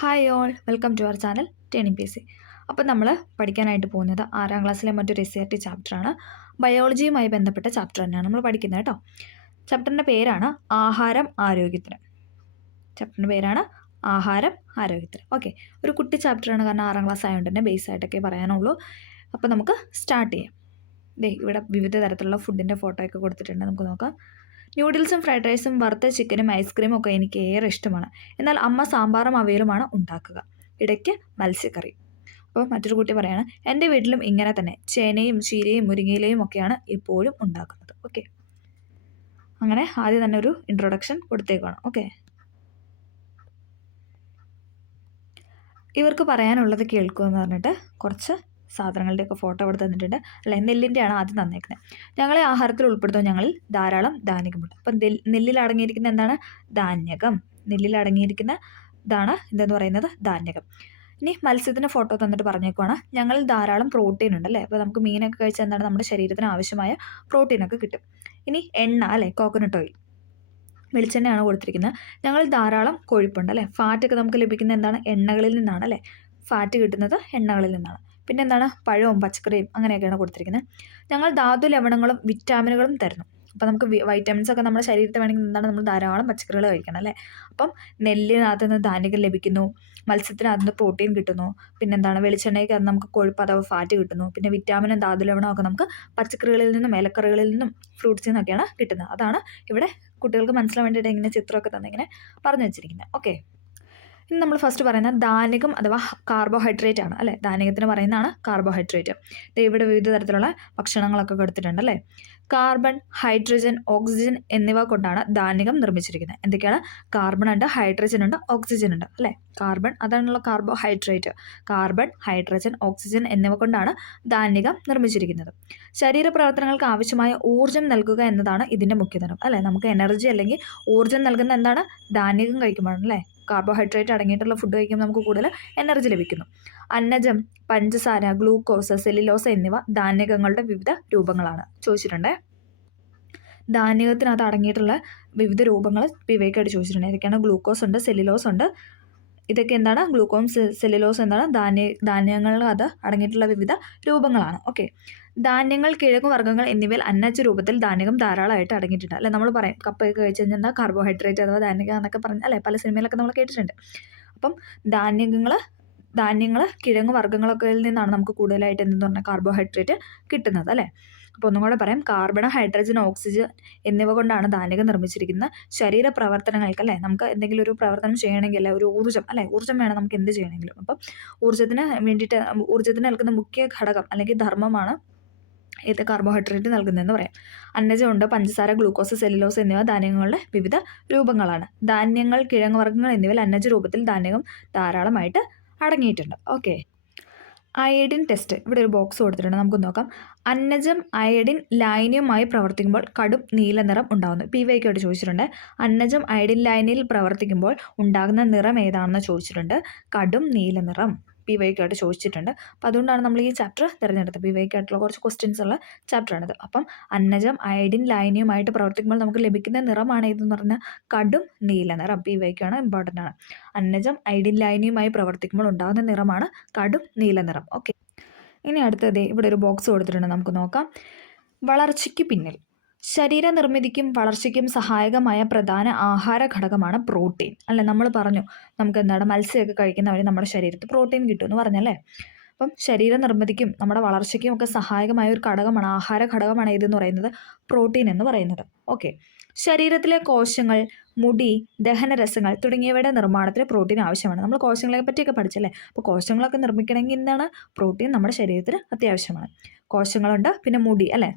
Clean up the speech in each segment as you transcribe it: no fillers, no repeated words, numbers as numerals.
Hi all, welcome to our channel turning PC. അപ്പോൾ നമ്മൾ പഠിക്കാനായിട്ട് പോകുന്നത് 6ാം ക്ലാസ്സിലെ മറ്റൊരു SCRT ചാപ്റ്ററാണ്. ബയോളജിയുമായി ബന്ധപ്പെട്ട ചാപ്റ്റർ തന്നെയാണ് നമ്മൾ പഠിക്കുന്നത് കേട്ടോ. ചാപ്റ്ററിൻ്റെ പേരാണ് ആഹാരം ആരോഗ്യത്തിന്. ചാപ്റ്ററിൻ്റെ പേരാണ് ആഹാരം ആരോഗ്യത്തിന്. ഓക്കെ, ഒരു കുട്ടി ചാപ്റ്ററാണ്, കാരണം 6ാം ക്ലാസ് ആയതുകൊണ്ട് തന്നെ ബേസ് ആയിട്ടൊക്കെ പറയാനുള്ളൂ. അപ്പോൾ നമുക്ക് സ്റ്റാർട്ട് ചെയ്യാം. ഇവിടെ വിവിധ തരത്തിലുള്ള ഫുഡിൻ്റെ ഫോട്ടോ ഒക്കെ കൊടുത്തിട്ടുണ്ട്, നമുക്ക് നോക്കാം. ന്യൂഡിൽസും ഫ്രൈഡ് റൈസും വറുത്ത ചിക്കനും ഐസ്ക്രീമും ഒക്കെ എനിക്ക് ഏറെ ഇഷ്ടമാണ്. എന്നാൽ അമ്മ സാമ്പാറും അവയിലുമാണ് ഉണ്ടാക്കുക, ഇടയ്ക്ക് മത്സ്യക്കറി. അപ്പോൾ മറ്റൊരു കുട്ടി പറയാണ്, എൻ്റെ വീട്ടിലും ഇങ്ങനെ തന്നെ ചേനയും ചീരയും മുരിങ്ങയിലയും ഒക്കെയാണ് എപ്പോഴും ഉണ്ടാക്കുന്നത്. ഓക്കെ, അങ്ങനെ ആദ്യം തന്നെ ഒരു ഇൻട്രൊഡക്ഷൻ കൊടുത്തേക്കാണ്. ഓക്കെ, ഇവർക്ക് പറയാനുള്ളത് കേൾക്കുമെന്ന് പറഞ്ഞിട്ട് കുറച്ച് സാധനങ്ങളുടെയൊക്കെ ഫോട്ടോ അവിടെ തന്നിട്ടുണ്ട്. അല്ലെ, നെല്ലിൻ്റെയാണ് ആദ്യം തന്നേക്കുന്നത്. ഞങ്ങളെ ആഹാരത്തിൽ ഉൾപ്പെടുത്തുമ്പോൾ ഞങ്ങളിൽ ധാരാളം ധാന്യകമുണ്ട്. അപ്പം നെല്ലിൽ അടങ്ങിയിരിക്കുന്ന എന്താണ്? ധാന്യകം. നെല്ലിൽ അടങ്ങിയിരിക്കുന്ന ഇതാണ് എന്തെന്ന് പറയുന്നത്? ധാന്യകം. ഇനി മത്സ്യത്തിൻ്റെ ഫോട്ടോ തന്നിട്ട് പറഞ്ഞേക്കുവാണ്, ഞങ്ങളിൽ ധാരാളം പ്രോട്ടീൻ ഉണ്ട്. അല്ലേ, അപ്പോൾ നമുക്ക് മീനൊക്കെ കഴിച്ചാൽ എന്താണ്, നമ്മുടെ ശരീരത്തിന് ആവശ്യമായ പ്രോട്ടീനൊക്കെ കിട്ടും. ഇനി എണ്ണ, അല്ലേ, കോക്കനട്ട് ഓയിൽ, വെളിച്ചെണ്ണയാണ് കൊടുത്തിരിക്കുന്നത്. ഞങ്ങളിൽ ധാരാളം കൊഴുപ്പുണ്ട്. അല്ലേ, ഫാറ്റൊക്കെ നമുക്ക് ലഭിക്കുന്ന എന്താണ്? എണ്ണകളിൽ നിന്നാണ്. അല്ലേ, ഫാറ്റ് കിട്ടുന്നത് എണ്ണകളിൽ നിന്നാണ്. പിന്നെ എന്താണ്? പഴവും പച്ചക്കറിയും അങ്ങനെയൊക്കെയാണ് കൊടുത്തിരിക്കുന്നത്. ഞങ്ങൾ ധാതു ലവണങ്ങളും വിറ്റാമിനുകളും തരുന്നു. അപ്പോൾ നമുക്ക് വൈറ്റമിൻസ് ഒക്കെ നമ്മുടെ ശരീരത്തിൽ വേണമെങ്കിൽ എന്താണ്, നമ്മൾ ധാരാളം പച്ചക്കറികൾ കഴിക്കണം. അല്ലേ, അപ്പം നെല്ലിനകത്ത് നിന്ന് ധാന്യങ്ങൾ ലഭിക്കുന്നു, മത്സ്യത്തിനകത്ത് നിന്ന് പ്രോട്ടീൻ കിട്ടുന്നു, പിന്നെ എന്താണ്, വെളിച്ചെണ്ണയ്ക്ക് അത് നമുക്ക് കൊഴുപ്പ് അഥവാ ഫാറ്റ് കിട്ടുന്നു, പിന്നെ വിറ്റാമിനും ധാതു ലവണവും ഒക്കെ നമുക്ക് പച്ചക്കറികളിൽ നിന്നും ഇലക്കറികളിൽ നിന്നും ഫ്രൂട്ട്സിൽ നിന്നൊക്കെയാണ് കിട്ടുന്നത്. അതാണ് ഇവിടെ കുട്ടികൾക്ക് മനസ്സിലാൻ വേണ്ടിയിട്ട് ഇങ്ങനെ ചിത്രമൊക്കെ തന്നെ ഇങ്ങനെ പറഞ്ഞു വെച്ചിരിക്കുന്നത്. ഓക്കെ, ഇനി നമ്മൾ ഫസ്റ്റ് പറയുന്നത് ധാന്യകം അഥവാ കാർബോഹൈഡ്രേറ്റ് ആണ്. അല്ലേ, ധാന്യകത്തിന് പറയുന്നതാണ് കാർബോഹൈഡ്രേറ്റ്. ഇവിടെ വിവിധ തരത്തിലുള്ള ഭക്ഷണങ്ങളൊക്കെ കൊടുത്തിട്ടുണ്ട്. അല്ലേ, കാർബൺ, ഹൈഡ്രജൻ, ഓക്സിജൻ എന്നിവ കൊണ്ടാണ് ധാന്യകം നിർമ്മിച്ചിരിക്കുന്നത്. എന്തൊക്കെയാണ്? കാർബൺ ഉണ്ട്, ഹൈഡ്രജൻ ഉണ്ട്, ഓക്സിജൻ ഉണ്ട്. അല്ലേ, കാർബൺ അതാണുള്ള കാർബോഹൈഡ്രേറ്റ്. കാർബൺ, ഹൈഡ്രജൻ, ഓക്സിജൻ എന്നിവ കൊണ്ടാണ് ധാന്യകം നിർമ്മിച്ചിരിക്കുന്നത്. ശരീരപ്രവർത്തനങ്ങൾക്ക് ആവശ്യമായ ഊർജ്ജം നൽകുക എന്നതാണ് ഇതിൻ്റെ മുഖ്യധനം. അല്ലേ, നമുക്ക് എനർജി അല്ലെങ്കിൽ ഊർജ്ജം നൽകുന്ന എന്താണ്? ധാന്യകം കഴിക്കുമ്പോഴാണ്. അല്ലേ, കാർബോഹൈഡ്രേറ്റ് അടങ്ങിയിട്ടുള്ള ഫുഡ് കഴിക്കുമ്പോൾ നമുക്ക് കൂടുതൽ എനർജി ലഭിക്കുന്നു. അന്നജം, പഞ്ചസാര, ഗ്ലൂക്കോസ്, സെല്ലുലോസ് എന്നിവ ധാന്യകങ്ങളുടെ വിവിധ രൂപങ്ങളാണ് ചോദിച്ചിട്ടുണ്ട്. ധാന്യകത്തിനകത്ത് അടങ്ങിയിട്ടുള്ള വിവിധ രൂപങ്ങൾ വിവേക്കായിട്ട് ചോദിച്ചിട്ടുണ്ട്. ഏതൊക്കെയാണ്? ഗ്ലൂക്കോസ് ഉണ്ട്, സെല്ലുലോസ് ഉണ്ട്. ഇതൊക്കെ എന്താണ്? ഗ്ലൂക്കോസ്, സെല്ലുലോസ് എന്താണ്? ധാന്യങ്ങളിനകത്ത് അടങ്ങിയിട്ടുള്ള വിവിധ രൂപങ്ങളാണ്. ഓക്കെ, ധാന്യങ്ങൾ, കിഴങ്ങുവർഗ്ഗങ്ങൾ എന്നിവയിൽ അന്നജ രൂപത്തിൽ ധാന്യകം ധാരാളമായിട്ട് അടങ്ങിയിട്ടുണ്ട്. അല്ലെ, നമ്മൾ പറയും കപ്പയൊക്കെ കഴിച്ച് കഴിഞ്ഞാൽ എന്താ? കാർബോഹൈഡ്രേറ്റ് അഥവാ ധാന്യകം എന്നൊക്കെ പറഞ്ഞ്, അല്ലെ, പല സിനിമയിലൊക്കെ നമ്മൾ കേട്ടിട്ടുണ്ട്. അപ്പം ധാന്യങ്ങൾ കിഴങ്ങുവർഗ്ഗങ്ങളൊക്കെ നിന്നാണ് നമുക്ക് കൂടുതലായിട്ട് എന്തെന്ന് പറഞ്ഞാൽ കാർബോഹൈഡ്രേറ്റ് കിട്ടുന്നത്. അല്ലേ, അപ്പോൾ ഒന്നും കൂടെ പറയാം, കാർബൺ, ഹൈഡ്രജൻ, ഓക്സിജൻ എന്നിവ കൊണ്ടാണ് ധാന്യകം നിർമ്മിച്ചിരിക്കുന്നത്. ശരീര പ്രവർത്തനങ്ങൾക്ക്, അല്ലേ, നമുക്ക് എന്തെങ്കിലും ഒരു പ്രവർത്തനം ചെയ്യണമെങ്കിൽ, അല്ലെ, ഒരു ഊർജ്ജം, അല്ലെ, ഊർജ്ജം വേണം നമുക്ക് എന്ത് ചെയ്യണമെങ്കിലും. അപ്പം ഊർജ്ജത്തിന് വേണ്ടിയിട്ട് ഊർജ്ജത്തിന് നൽകുന്ന മുഖ്യ ഘടകം അല്ലെങ്കിൽ ധർമ്മമാണ് ഇത് കാർബോഹൈഡ്രേറ്റ് നൽകുന്നതെന്ന് പറയാം. അന്നജമുണ്ട്, പഞ്ചസാര, ഗ്ലൂക്കോസ്, സെല്ലുലോസ് എന്നിവ ധാന്യങ്ങളുടെ വിവിധ രൂപങ്ങളാണ്. ധാന്യങ്ങൾ, കിഴങ്ങുവർഗ്ഗങ്ങൾ എന്നിവയിൽ അന്നജ രൂപത്തിൽ ധാന്യകം ധാരാളമായിട്ട് അടങ്ങിയിട്ടുണ്ട്. ഓക്കെ, അയഡിൻ ടെസ്റ്റ്, ഇവിടെ ഒരു ബോക്സ് കൊടുത്തിട്ടുണ്ട്, നമുക്ക് നോക്കാം. അന്നജം അയഡിൻ ലായനിയുമായി പ്രവർത്തിക്കുമ്പോൾ കടും നീല നിറം ഉണ്ടാകുന്നു. PYK ആയിട്ട് ചോദിച്ചിട്ടുണ്ട്. അന്നജം അയഡിൻ ലായനിയിൽ പ്രവർത്തിക്കുമ്പോൾ ഉണ്ടാകുന്ന നിറം ഏതാണെന്ന് ചോദിച്ചിട്ടുണ്ട്. കടും നീല നിറം PYK ആയിട്ട് ചോദിച്ചിട്ടുണ്ട്. അപ്പോൾ അതുകൊണ്ടാണ് നമ്മൾ ഈ ചാപ്റ്റർ തിരഞ്ഞെടുത്തത്. PYK ആയിട്ടുള്ള കുറച്ച് ക്വസ്റ്റ്യൻസ് ഉള്ള ചാപ്റ്ററാണിത്. അപ്പം അന്നജം അയഡിൻ ലായനിയുമായിട്ട് പ്രവർത്തിക്കുമ്പോൾ നമുക്ക് ലഭിക്കുന്ന നിറമാണ് ഇതെന്ന് പറഞ്ഞാൽ കടും നീല നിറം. PYK ആണ്, ഇമ്പോർട്ടൻ്റ് ആണ്. അന്നജം അയഡിൻ ലായനിയുമായി പ്രവർത്തിക്കുമ്പോൾ ഉണ്ടാകുന്ന നിറമാണ് കടും നീല നിറം. ഓക്കെ, ഇനി അടുത്തത് ഇവിടെ ഒരു ബോക്സ് കൊടുത്തിട്ടുണ്ട്, നമുക്ക് നോക്കാം. വളർച്ചയ്ക്ക് പിന്നിൽ ശരീര നിർമ്മിതിക്കും വളർച്ചയ്ക്കും സഹായകമായ പ്രധാന ആഹാര ഘടകമാണ് പ്രോട്ടീൻ. അല്ലെ, നമ്മൾ പറഞ്ഞു നമുക്ക് എന്താണ്, മത്സ്യമൊക്കെ കഴിക്കുന്ന വഴി നമ്മുടെ ശരീരത്തിൽ പ്രോട്ടീൻ കിട്ടുമെന്ന് പറഞ്ഞല്ലേ. അപ്പം ശരീര നിർമ്മിതിക്കും നമ്മുടെ വളർച്ചയ്ക്കും ഒക്കെ സഹായകമായ ഒരു ഘടകമാണ്, ആഹാര ഘടകമാണ് ഇതെന്ന് പറയുന്നത് പ്രോട്ടീൻ എന്ന് പറയുന്നത്. ഓക്കെ, ശരീരത്തിലെ കോശങ്ങൾ, മുടി, ദഹനരസങ്ങൾ തുടങ്ങിയവയുടെ നിർമ്മാണത്തിന് പ്രോട്ടീൻ ആവശ്യമാണ്. നമ്മൾ കോശങ്ങളെ പറ്റിയൊക്കെ പഠിച്ചല്ലേ. അപ്പോൾ കോശങ്ങളൊക്കെ നിർമ്മിക്കണമെങ്കിൽ എന്താണ്? പ്രോട്ടീൻ നമ്മുടെ ശരീരത്തിന് അത്യാവശ്യമാണ്. കോശങ്ങളുണ്ട്, പിന്നെ മുടി, അല്ലേ,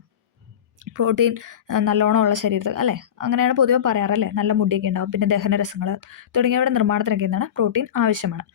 പ്രോട്ടീൻ നല്ലോണം ഉള്ള ശരീരത്തിൽ, അല്ലേ, അങ്ങനെയാണ് പൊതുവെ പറയാറല്ലേ, നല്ല മുടിയൊക്കെ ഉണ്ടാവും. പിന്നെ ദഹനരസങ്ങൾ തുടങ്ങിയവയുടെ നിർമ്മാണത്തിനൊക്കെ എന്താണ്? പ്രോട്ടീൻ ആവശ്യമാണ്.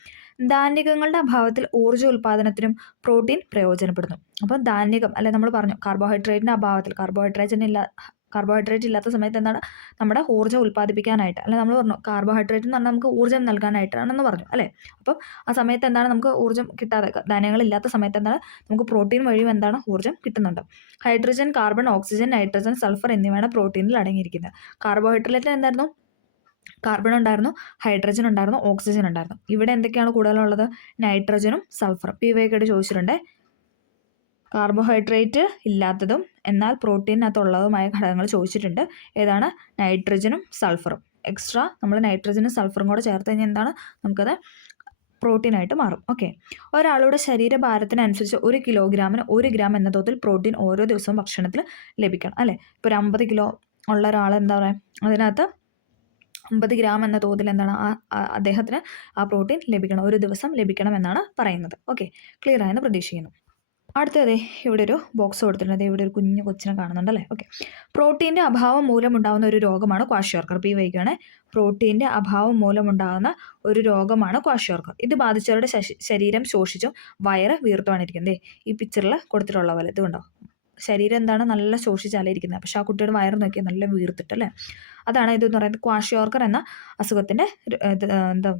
ധാന്യകങ്ങളുടെ അഭാവത്തിൽ ഊർജ്ജ ഉൽപ്പാദനത്തിനും പ്രോട്ടീൻ പ്രയോജനപ്പെടുന്നു. അപ്പോൾ ധാന്യകം, അല്ലെ, നമ്മൾ പറഞ്ഞു കാർബോഹൈഡ്രേറ്റിൻ്റെ അഭാവത്തിൽ, കാർബോഹൈഡ്രേറ്റ് ഇല്ലാത്ത സമയത്ത് എന്താണ്, നമ്മുടെ ഊർജ്ജം ഉൽപ്പാദിപ്പിക്കാനായിട്ട്, അല്ലെ, നമ്മൾ പറഞ്ഞു കാർബോഹൈഡ്രേറ്റ് എന്ന് പറഞ്ഞാൽ നമുക്ക് ഊർജ്ജം നൽകാനായിട്ടാണെന്ന് പറഞ്ഞു. അല്ലേ, അപ്പം ആ സമയത്ത് എന്താണ്, നമുക്ക് ഊർജ്ജം കിട്ടാതെ, ധാന്യങ്ങളില്ലാത്ത സമയത്ത് എന്താണ്, നമുക്ക് പ്രോട്ടീൻ വഴിയും എന്താണ്, ഊർജ്ജം കിട്ടുന്നുണ്ട്. Hydrogen, carbon, oxygen, nitrogen, sulphur എന്നിവയാണ് പ്രോട്ടീനിൽ അടങ്ങിയിരിക്കുന്നത്. കാർബോഹൈഡ്രേറ്റിൽ എന്തായിരുന്നു? കാർബൺ ഉണ്ടായിരുന്നു, ഹൈഡ്രജൻ ഉണ്ടായിരുന്നു, ഓക്സിജൻ ഉണ്ടായിരുന്നു. ഇവിടെ എന്തൊക്കെയാണ് കൂടുതലുള്ളത്? നൈട്രജനും സൾഫറും. PYK ചോദിച്ചിട്ടുണ്ട്. കാർബോഹൈഡ്രേറ്റ് ഇല്ലാത്തതും എന്നാൽ പ്രോട്ടീനകത്തുള്ളതുമായ ഘടകങ്ങൾ ചോദിച്ചിട്ടുണ്ട്. ഏതാണ്? നൈട്രജനും സൾഫറും. എക്സ്ട്രാ നമ്മൾ നൈട്രജനും സൾഫറും കൂടെ ചേർത്ത് കഴിഞ്ഞാൽ എന്താണ്? നമുക്കത് പ്രോട്ടീനായിട്ട് മാറും. ഓക്കെ. ഒരാളുടെ ശരീരഭാരത്തിനനുസരിച്ച് 1 കിലോഗ്രാമിന് 1 ഗ്രാം എന്ന തോതിൽ പ്രോട്ടീൻ ഓരോ ദിവസവും ഭക്ഷണത്തിൽ ലഭിക്കണം, അല്ലേ? ഇപ്പോൾ ഒരു 50 കിലോ ഉള്ള ഒരാൾ എന്താ പറയുക, അതിനകത്ത് 50 ഗ്രാം എന്ന തോതിൽ എന്താണ് അദ്ദേഹത്തിന് ആ പ്രോട്ടീൻ ലഭിക്കണം, ഒരു ദിവസം ലഭിക്കണം എന്നാണ് പറയുന്നത്. ഓക്കെ, ക്ലിയർ ആയെന്ന് പ്രതീക്ഷിക്കുന്നു. അടുത്തത് ഇവിടെ ഒരു ബോക്സ് കൊടുത്തിട്ടുണ്ട്. ഇവിടെ ഒരു കുഞ്ഞു കൊച്ചിനെ കാണുന്നുണ്ടല്ലേ? ഓക്കെ. പ്രോട്ടീൻ്റെ അഭാവം മൂലമുണ്ടാകുന്ന ഒരു രോഗമാണ് ക്വാഷിയോർക്കർ. PYK ആണ്. പ്രോട്ടീൻ്റെ അഭാവം മൂലമുണ്ടാകുന്ന ഒരു രോഗമാണ് ക്വാഷിയോർക്കർ. ഇത് ബാധിച്ചവരുടെ ശരീരം ശോഷിച്ചും വയറ് വീർത്തുമാണ് ഇരിക്കുന്നത്. ഈ പിക്ചറിൽ കൊടുത്തിട്ടുള്ള പോലെ ഇത് കണ്ടോ, ശരീരം എന്താണ് നല്ല ശോഷിച്ചാലേ ഇരിക്കുന്നത്. പക്ഷേ ആ കുട്ടിയുടെ വയറ് നോക്കിയാൽ നല്ല വീർത്തിട്ടല്ലേ. അതാണ് ഇതെന്ന് പറയുന്നത് ക്വാഷിയോർക്കർ എന്ന അസുഖത്തിൻ്റെ എന്താ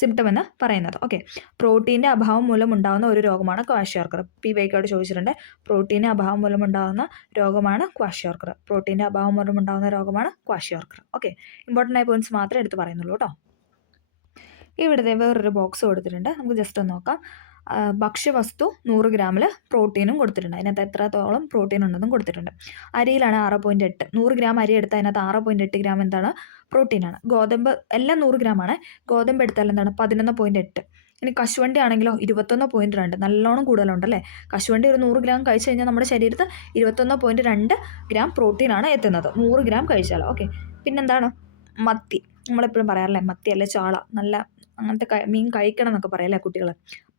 സിംറ്റം എന്ന് പറയുന്നത്. ഓക്കെ. പ്രോട്ടീൻ്റെ അഭാവം മൂലം ഉണ്ടാകുന്ന ഒരു രോഗമാണ് ക്വാഷിയോർക്കർ. PYK ചോദിച്ചിട്ടുണ്ട്. പ്രോട്ടീൻ്റെ അഭാവം മൂലം ഉണ്ടാകുന്ന രോഗമാണ് ക്വാഷിയോർക്കർ. പ്രോട്ടീൻ്റെ അഭാവം മൂലം ഉണ്ടാകുന്ന രോഗമാണ് ക്വാഷിയോർക്കർ. ഓക്കെ, ഇമ്പോർട്ടൻ്റ് ആയ പോയിന്റ്സ് മാത്രമേ എടുത്ത് പറയുന്നുള്ളൂ കേട്ടോ. ഇവിടുത്തെ വേറൊരു ബോക്സ് കൊടുത്തിട്ടുണ്ട്. നമുക്ക് ജസ്റ്റ് ഒന്ന് നോക്കാം. ഭക്ഷ്യവസ്തു 100 ഗ്രാമിൽ പ്രോട്ടീനും കൊടുത്തിട്ടുണ്ട്. അതിനകത്ത് എത്രത്തോളം പ്രോട്ടീൻ ഉണ്ടെന്നും കൊടുത്തിട്ടുണ്ട്. അരിയിലാണ് 6.8. 100 ഗ്രാം അരി എടുത്താൽ അതിനകത്ത് 6.8 ഗ്രാം എന്താണ്? പ്രോട്ടീനാണ്. ഗോതമ്പ് എല്ലാം 100 ഗ്രാമാണ്. ഗോതമ്പ് എടുത്താൽ എന്താണ്? 11.8. ഇനി കശുവണ്ടി ആണെങ്കിലോ 21.2. നല്ലോണം കൂടുതലുണ്ടല്ലേ. കശുവണ്ടി ഒരു 100 ഗ്രാം കഴിച്ച് കഴിഞ്ഞാൽ നമ്മുടെ ശരീരത്ത് 21.2 ഗ്രാം പ്രോട്ടീനാണ് എത്തുന്നത് 100 ഗ്രാം കഴിച്ചാൽ. ഓക്കെ. പിന്നെന്താണ്? മത്തി. നമ്മളെപ്പോഴും പറയാറില്ലേ, മത്തി അല്ലെ ചാള, നല്ല അങ്ങനത്തെ മീൻ കഴിക്കണം എന്നൊക്കെ പറയല്ലേ കുട്ടികൾ.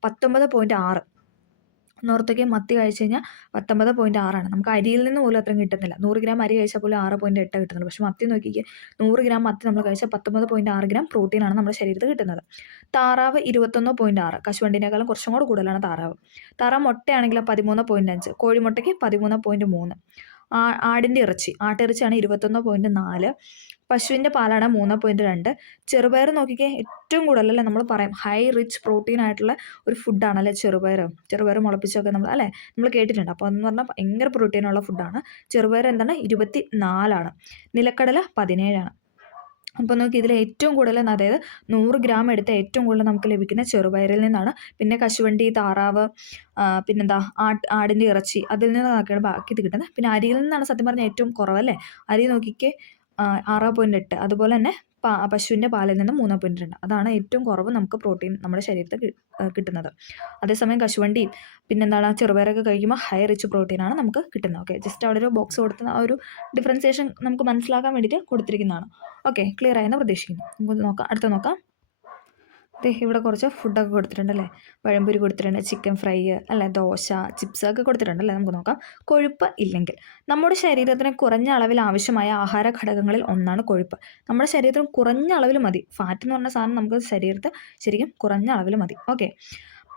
19.6. നോർത്തേക്ക് മത്തി കഴിച്ച് കഴിഞ്ഞാൽ 19.6 നമുക്ക് അരിയിൽ നിന്ന് പോലും അത്രയും കിട്ടുന്നില്ല. 100 ഗ്രാം അരി കഴിച്ചാൽ പോലും 6.8 കിട്ടുന്നുള്ളൂ. പക്ഷേ മത്തി നോക്കിക്കുക, 100 ഗ്രാം മത്തി നമ്മൾ കഴിച്ചാൽ 19.6 ഗ്രാം പ്രോട്ടീനാണ് നമ്മുടെ ശരീരത്തിൽ കിട്ടുന്നത്. താറാവ് 21.6. കശുവണ്ടിനേക്കാളും കുറച്ചും കൂടെ കൂടുതലാണ് താറാവ്. താറാവ് മുട്ടയാണെങ്കിൽ 13.5. കോഴിമുട്ടയ്ക്ക് 13.3. ആടിൻ്റെ ഇറച്ചി, ആട്ടിറച്ചിയാണ് 21.4. പശുവിൻ്റെ പാലാണ് 3.2. ചെറുപയർ നോക്കിക്കേ, ഏറ്റവും കൂടുതലല്ലേ നമ്മൾ പറയും ഹൈ റിച്ച് പ്രോട്ടീൻ ആയിട്ടുള്ള ഒരു ഫുഡാണല്ലേ ചെറുപയർ മുളപ്പിച്ചൊക്കെ നമ്മൾ നമ്മൾ കേട്ടിട്ടുണ്ട്. അപ്പോൾ അതെന്ന് പറഞ്ഞാൽ ഭയങ്കര പ്രോട്ടീനുള്ള ഫുഡാണ്. ചെറുപയർ എന്താണ്? 24. നിലക്കടല 17. അപ്പോൾ നോക്കി ഇതിൽ ഏറ്റവും കൂടുതൽ, അതായത് 100 ഗ്രാം എടുത്ത ഏറ്റവും കൂടുതൽ നമുക്ക് ലഭിക്കുന്ന ചെറുപയറിൽ നിന്നാണ്. പിന്നെ കശുവണ്ടി, താറാവ്, പിന്നെന്താ ആടിൻ്റെ ഇറച്ചി, അതിൽ നിന്നൊക്കെയാണ് ബാക്കി ഇത് കിട്ടുന്നത്. പിന്നെ അരിയിൽ നിന്നാണ് സത്യം പറഞ്ഞാൽ ഏറ്റവും കുറവല്ലേ. അരി നോക്കിക്കേ 6.8. അതുപോലെ തന്നെ പശുവിൻ്റെ പാലിൽ നിന്ന് 3.2. അതാണ് ഏറ്റവും കുറവ് നമുക്ക് പ്രോട്ടീൻ നമ്മുടെ ശരീരത്തിൽ കിട്ടുന്നത്. അതേസമയം കശുവണ്ടിയും പിന്നെന്താണ് ചെറുപയറൊക്കെ കഴിക്കുമ്പോൾ ഹൈ റിച്ച് പ്രോട്ടീനാണ് നമുക്ക് കിട്ടുന്നത്. ഓക്കെ, ജസ്റ്റ് അവിടെ ഒരു ബോക്സ് കൊടുത്ത് ആ ഒരു ഡിഫറൻസിയേഷൻ നമുക്ക് മനസ്സിലാക്കാൻ വേണ്ടിയിട്ട് കൊടുത്തിരിക്കുന്നതാണ്. ഓക്കെ, ക്ലിയർ ആയെന്ന് പ്രതീക്ഷിക്കുന്നു. നമുക്ക് നോക്കാം, അടുത്ത നോക്കാം. ഇവിടെ കുറച്ച് ഫുഡൊക്കെ കൊടുത്തിട്ടുണ്ടല്ലേ. പഴംപൊരി കൊടുത്തിട്ടുണ്ട്, ചിക്കൻ ഫ്രൈ അല്ലേ, ദോശ, ചിപ്സ് ഒക്കെ കൊടുത്തിട്ടുണ്ടല്ലേ. നമുക്ക് നോക്കാം. കൊഴുപ്പ് ഇല്ലെങ്കിൽ. നമ്മുടെ ശരീരത്തിന് കുറഞ്ഞ അളവിൽ ആവശ്യമായ ആഹാര ഘടകങ്ങളിൽ ഒന്നാണ് കൊഴുപ്പ്. നമ്മുടെ ശരീരത്തിന് കുറഞ്ഞ അളവിൽ മതി. ഫാറ്റ് എന്ന് പറഞ്ഞ സാധനം നമുക്ക് ശരീരത്തിൽ ശരിക്കും കുറഞ്ഞ അളവിൽ മതി. ഓക്കെ.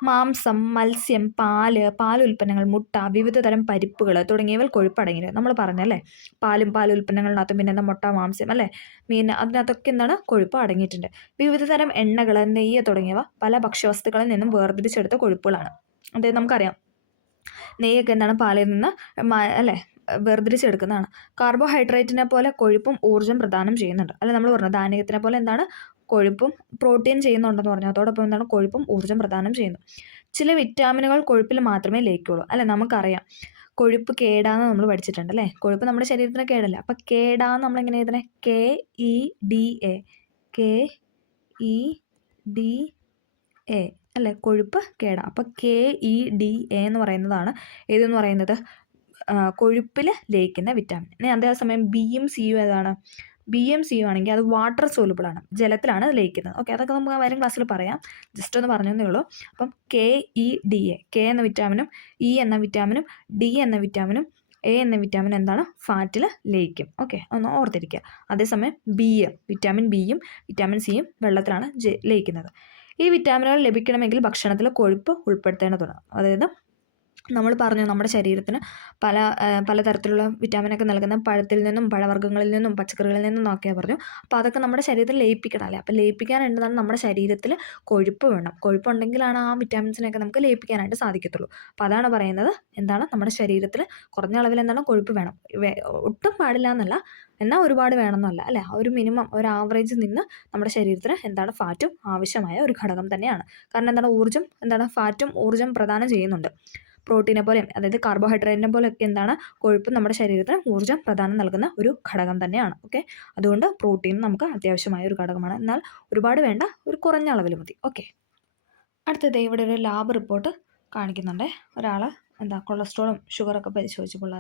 മാംസം, മത്സ്യം, പാലുൽപ്പന്നങ്ങൾ, മുട്ട, വിവിധ തരം പരിപ്പുകൾ തുടങ്ങിയവ കൊഴുപ്പടങ്ങിയത്. നമ്മൾ പറഞ്ഞല്ലേ, പാലുൽപ്പന്നങ്ങളിനകത്തും പിന്നെ മുട്ട, മാംസം അല്ലേ, മീൻ, അതിനകത്തൊക്കെ എന്താണ്? കൊഴുപ്പ് അടങ്ങിയിട്ടുണ്ട്. വിവിധ തരം എണ്ണകൾ, നെയ്യ് തുടങ്ങിയവ പല ഭക്ഷ്യവസ്തുക്കളിൽ നിന്നും വേർതിരിച്ചെടുത്ത കൊഴുപ്പുകളാണ്. അതായത് നമുക്കറിയാം നെയ്യൊക്കെ എന്താണ്? പാലിൽ നിന്ന് വേർതിരിച്ചെടുക്കുന്നതാണ്. കാർബോഹൈഡ്രേറ്റിനെ പോലെ കൊഴുപ്പും ഊർജ്ജം പ്രദാനം ചെയ്യുന്നുണ്ട്. അല്ലെ നമ്മൾ പറഞ്ഞു ധാന്യത്തിനെ പോലെ എന്താണ്? കൊഴുപ്പും പ്രോട്ടീൻ ചെയ്യുന്നുണ്ടെന്ന് പറഞ്ഞു. അതോടൊപ്പം എന്താണ്? കൊഴുപ്പും ഊർജ്ജം പ്രദാനം ചെയ്യുന്നു. ചില വിറ്റാമിനുകൾ കൊഴുപ്പിൽ മാത്രമേ ലയിക്കുള്ളൂ. അല്ലെ നമുക്കറിയാം കൊഴുപ്പ് കേടാന്ന് നമ്മൾ പഠിച്ചിട്ടുണ്ട് അല്ലേ. കൊഴുപ്പ് നമ്മുടെ ശരീരത്തിന് കേടല്ല. അപ്പം കേടാന്ന് നമ്മളെങ്ങനെ എഴുതണേ? KEDA. KEDA അല്ലേ, കൊഴുപ്പ് കേട. അപ്പം KEDA എന്ന് പറയുന്നതാണ് ഏതെന്ന് പറയുന്നത്? കൊഴുപ്പിൽ ലയിക്കുന്ന വിറ്റാമിൻ. ഇനി അതേസമയം Bയും Cയും ഏതാണ്? Bയും Cയും ആണെങ്കിൽ അത് വാട്ടർ സോലുബിളാണ്, ജലത്തിലാണ് ലയിക്കുന്നത്. ഓക്കെ, അതൊക്കെ നമുക്ക് വരും ക്ലാസ്സിൽ പറയാം. ജസ്റ്റ് ഒന്ന് പറഞ്ഞതേ ഉള്ളൂ. അപ്പം KEDA, K എന്ന വിറ്റാമിനും E എന്ന വിറ്റാമിനും D എന്ന വിറ്റാമിനും A എന്ന വിറ്റാമിൻ എന്താണ്? ഫാറ്റിൽ ലയിക്കും. ഓക്കെ, ഒന്ന് ഓർത്തിരിക്കുക. അതേസമയം വിറ്റാമിൻ Bയും വിറ്റാമിൻ Cയും വെള്ളത്തിലാണ് ലയിക്കുന്നത്. ഈ വിറ്റാമിനുകൾ ലഭിക്കണമെങ്കിൽ ഭക്ഷണത്തിൽ കൊഴുപ്പ് ഉൾപ്പെടുത്തേണ്ടതുണ്ട്. അതായത് നമ്മൾ പറഞ്ഞു നമ്മുടെ ശരീരത്തിന് പലതരത്തിലുള്ള വിറ്റാമിനൊക്കെ നൽകുന്ന പഴത്തിൽ നിന്നും പഴവർഗ്ഗങ്ങളിൽ നിന്നും പച്ചക്കറികളിൽ നിന്നും എന്നൊക്കെയാണ് പറഞ്ഞു. അപ്പോൾ അതൊക്കെ നമ്മുടെ ശരീരത്തിൽ ലയിപ്പിക്കണം അല്ലേ. അപ്പോൾ ലയിപ്പിക്കാൻ എന്താണ് നമ്മുടെ ശരീരത്തിൽ കൊഴുപ്പ് വേണം. കൊഴുപ്പുണ്ടെങ്കിലാണ് ആ വിറ്റാമിൻസിനെയൊക്കെ നമുക്ക് ലയിപ്പിക്കാനായിട്ട് സാധിക്കത്തുള്ളൂ. അപ്പോൾ അതാണ് പറയുന്നത് എന്താണ് നമ്മുടെ ശരീരത്തിൽ കുറഞ്ഞ അളവിൽ എന്താണ് കൊഴുപ്പ് വേണം. ഒട്ടും പാടില്ല എന്നല്ല, എന്നാൽ ഒരുപാട് വേണമെന്നല്ല അല്ലേ. ആ ഒരു മിനിമം ഒരു ആവറേജ് നിന്ന് നമ്മുടെ ശരീരത്തിന് എന്താണ് ഫാറ്റും ആവശ്യമായ ഒരു ഘടകം തന്നെയാണ്. കാരണം എന്താണ് ഫാറ്റും ഊർജ്ജം പ്രദാനം ചെയ്യുന്നുണ്ട്. പ്രോട്ടീനെ പോലെയും അതായത് കാർബോഹൈഡ്രേറ്റിനെ പോലെയൊക്കെ എന്താണ് കൊഴുപ്പ് നമ്മുടെ ശരീരത്തിന് ഊർജ്ജം പ്രദാനം നൽകുന്ന ഒരു ഘടകം തന്നെയാണ്. ഓക്കെ, അതുകൊണ്ട് പ്രോട്ടീൻ നമുക്ക് അത്യാവശ്യമായ ഒരു ഘടകമാണ്. എന്നാൽ ഒരുപാട് വേണ്ട, ഒരു കുറഞ്ഞ അളവിൽ മതി. ഓക്കെ, അടുത്തത് ഇവിടെ ഒരു ലാബ് റിപ്പോർട്ട് കാണിക്കുന്നുണ്ട്. ഒരാൾ കൊളസ്ട്രോളും ഷുഗറൊക്കെ പരിശോധിച്ചപ്പോൾ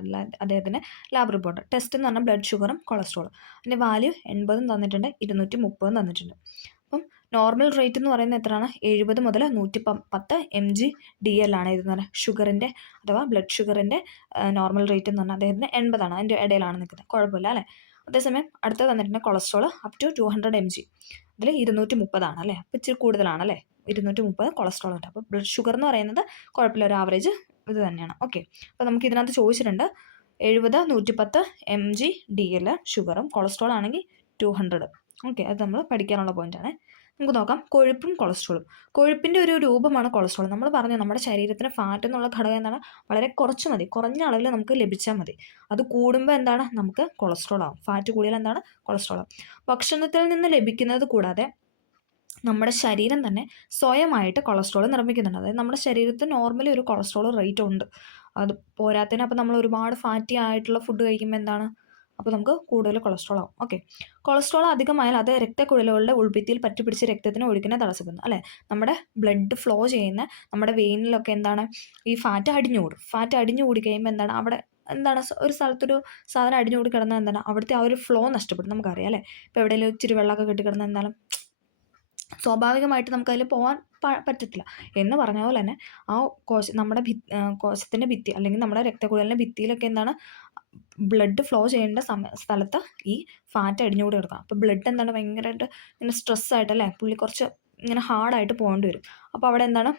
അദ്ദേഹത്തിൻ്റെ ലാബ് റിപ്പോർട്ട് ടെസ്റ്റ് എന്ന് പറഞ്ഞാൽ ബ്ലഡ് ഷുഗറും കൊളസ്ട്രോളും അതിൻ്റെ വാല്യൂ 80 തന്നിട്ടുണ്ട്, 230 തന്നിട്ടുണ്ട്. അപ്പം നോർമൽ റേറ്റ് എന്ന് പറയുന്നത് എത്രയാണ്? 70 മുതൽ 110 mg/dl ആണ് ഇതെന്ന് പറഞ്ഞാൽ ഷുഗറിൻ്റെ അഥവാ ബ്ലഡ് ഷുഗറിൻ്റെ നോർമൽ റേറ്റ് എന്ന് പറഞ്ഞാൽ അദ്ദേഹത്തിന് 80 അതിൻ്റെ ഇടയിലാണ് നിൽക്കുന്നത്. കുഴപ്പമില്ല അല്ലേ. അതേസമയം അടുത്ത് തന്നിട്ടുണ്ട് കൊളസ്ട്രോൾ അപ് ടു 200 mg, അതിൽ 230 അല്ലേ. അപ്പോൾ ഇച്ചിരി കൂടുതലാണ് അല്ലേ. 230 കൊളസ്ട്രോൾ ഉണ്ട്. അപ്പോൾ ബ്ലഡ് ഷുഗർ എന്ന് പറയുന്നത് കുഴപ്പമില്ല, ഒരു ആവറേജ് ഇത് തന്നെയാണ്. ഓക്കെ, അപ്പോൾ നമുക്ക് ഇതിനകത്ത് ചോദിച്ചിട്ടുണ്ട് 70 110 mg/dl ഷുഗറും കൊളസ്ട്രോൾ ആണെങ്കിൽ 200. ഓക്കെ, അത് നമ്മൾ പഠിക്കാനുള്ള പോയിൻ്റാണ്. നമുക്ക് നോക്കാം കൊഴുപ്പും കൊളസ്ട്രോളും. കൊഴുപ്പിൻ്റെ ഒരു രൂപമാണ് കൊളസ്ട്രോൾ. നമ്മൾ പറഞ്ഞു നമ്മുടെ ശരീരത്തിന് ഫാറ്റ് എന്നുള്ള ഘടകം എന്താണ് വളരെ കുറച്ച് മതി, കുറഞ്ഞ അളവിൽ നമുക്ക് ലഭിച്ചാൽ മതി. അത് കൂടുമ്പോൾ എന്താണ് നമുക്ക് കൊളസ്ട്രോൾ ആവും. ഫാറ്റ് കൂടിയാൽ എന്താണ് കൊളസ്ട്രോൾ ആവും. ഭക്ഷണത്തിൽ നിന്ന് ലഭിക്കുന്നത് കൂടാതെ നമ്മുടെ ശരീരം തന്നെ സ്വയമായിട്ട് കൊളസ്ട്രോൾ നിർമ്മിക്കുന്നുണ്ട്. അതായത് നമ്മുടെ ശരീരത്തിൽ നോർമലി ഒരു കൊളസ്ട്രോൾ റേറ്റ് ഉണ്ട്. അത് പോരാത്തതിന് അപ്പോൾ നമ്മൾ ഒരുപാട് ഫാറ്റി ആയിട്ടുള്ള ഫുഡ് കഴിക്കുമ്പോൾ എന്താണ് അപ്പോൾ നമുക്ക് കൂടുതൽ കൊളസ്ട്രോൾ ആവും. ഓക്കെ, കൊളസ്ട്രോൾ അധികമായാൽ അത് രക്തക്കുഴലുകളുടെ ഉൾഭിത്തിയിൽ പറ്റിപ്പിടിച്ച് രക്തത്തിന് ഒഴുക്കിനെ തടസ്സപ്പെടുന്നു അല്ലേ. നമ്മുടെ ബ്ലഡ് ഫ്ലോ ചെയ്യുന്ന നമ്മുടെ വെയിനിലൊക്കെ എന്താണ് ഈ ഫാറ്റ് അടിഞ്ഞുകൂടും. ഫാറ്റ് അടിഞ്ഞുകൂടി കഴിയുമ്പോൾ എന്താണ് അവിടെ ഒരു സ്ഥലത്തൊരു സാധനം അടിഞ്ഞുകൂടി കിടന്നാൽ എന്താണ് അവിടുത്തെ ആ ഒരു ഫ്ലോ നഷ്ടപ്പെടും. നമുക്കറിയാം അല്ലേ. ഇപ്പോൾ എവിടെയെങ്കിലും ഇച്ചിരി വെള്ളമൊക്കെ കെട്ടിക്കിടന്നാൽ എന്താണ് സ്വാഭാവികമായിട്ട് നമുക്കതിൽ പോകാൻ പറ്റത്തില്ല. എന്ന് പറഞ്ഞ പോലെ തന്നെ ആ നമ്മുടെ കോശത്തിൻ്റെ ഭിത്തി അല്ലെങ്കിൽ നമ്മുടെ രക്തക്കുഴലിൻ്റെ ഭിത്തിയിലൊക്കെ എന്താണ് ബ്ലഡ് ഫ്ലോ ചെയ്യേണ്ട സ്ഥലത്ത് ഈ ഫാറ്റ് അടിഞ്ഞുകൂടി കിടക്കാം. അപ്പോൾ ബ്ലഡ് എന്താണ് ഭയങ്കരമായിട്ട് ഇങ്ങനെ സ്ട്രെസ്സായിട്ടല്ലേ, പുള്ളി കുറച്ച് ഇങ്ങനെ ഹാർഡായിട്ട് പോകേണ്ടി വരും. അപ്പോൾ അവിടെ എന്താണ്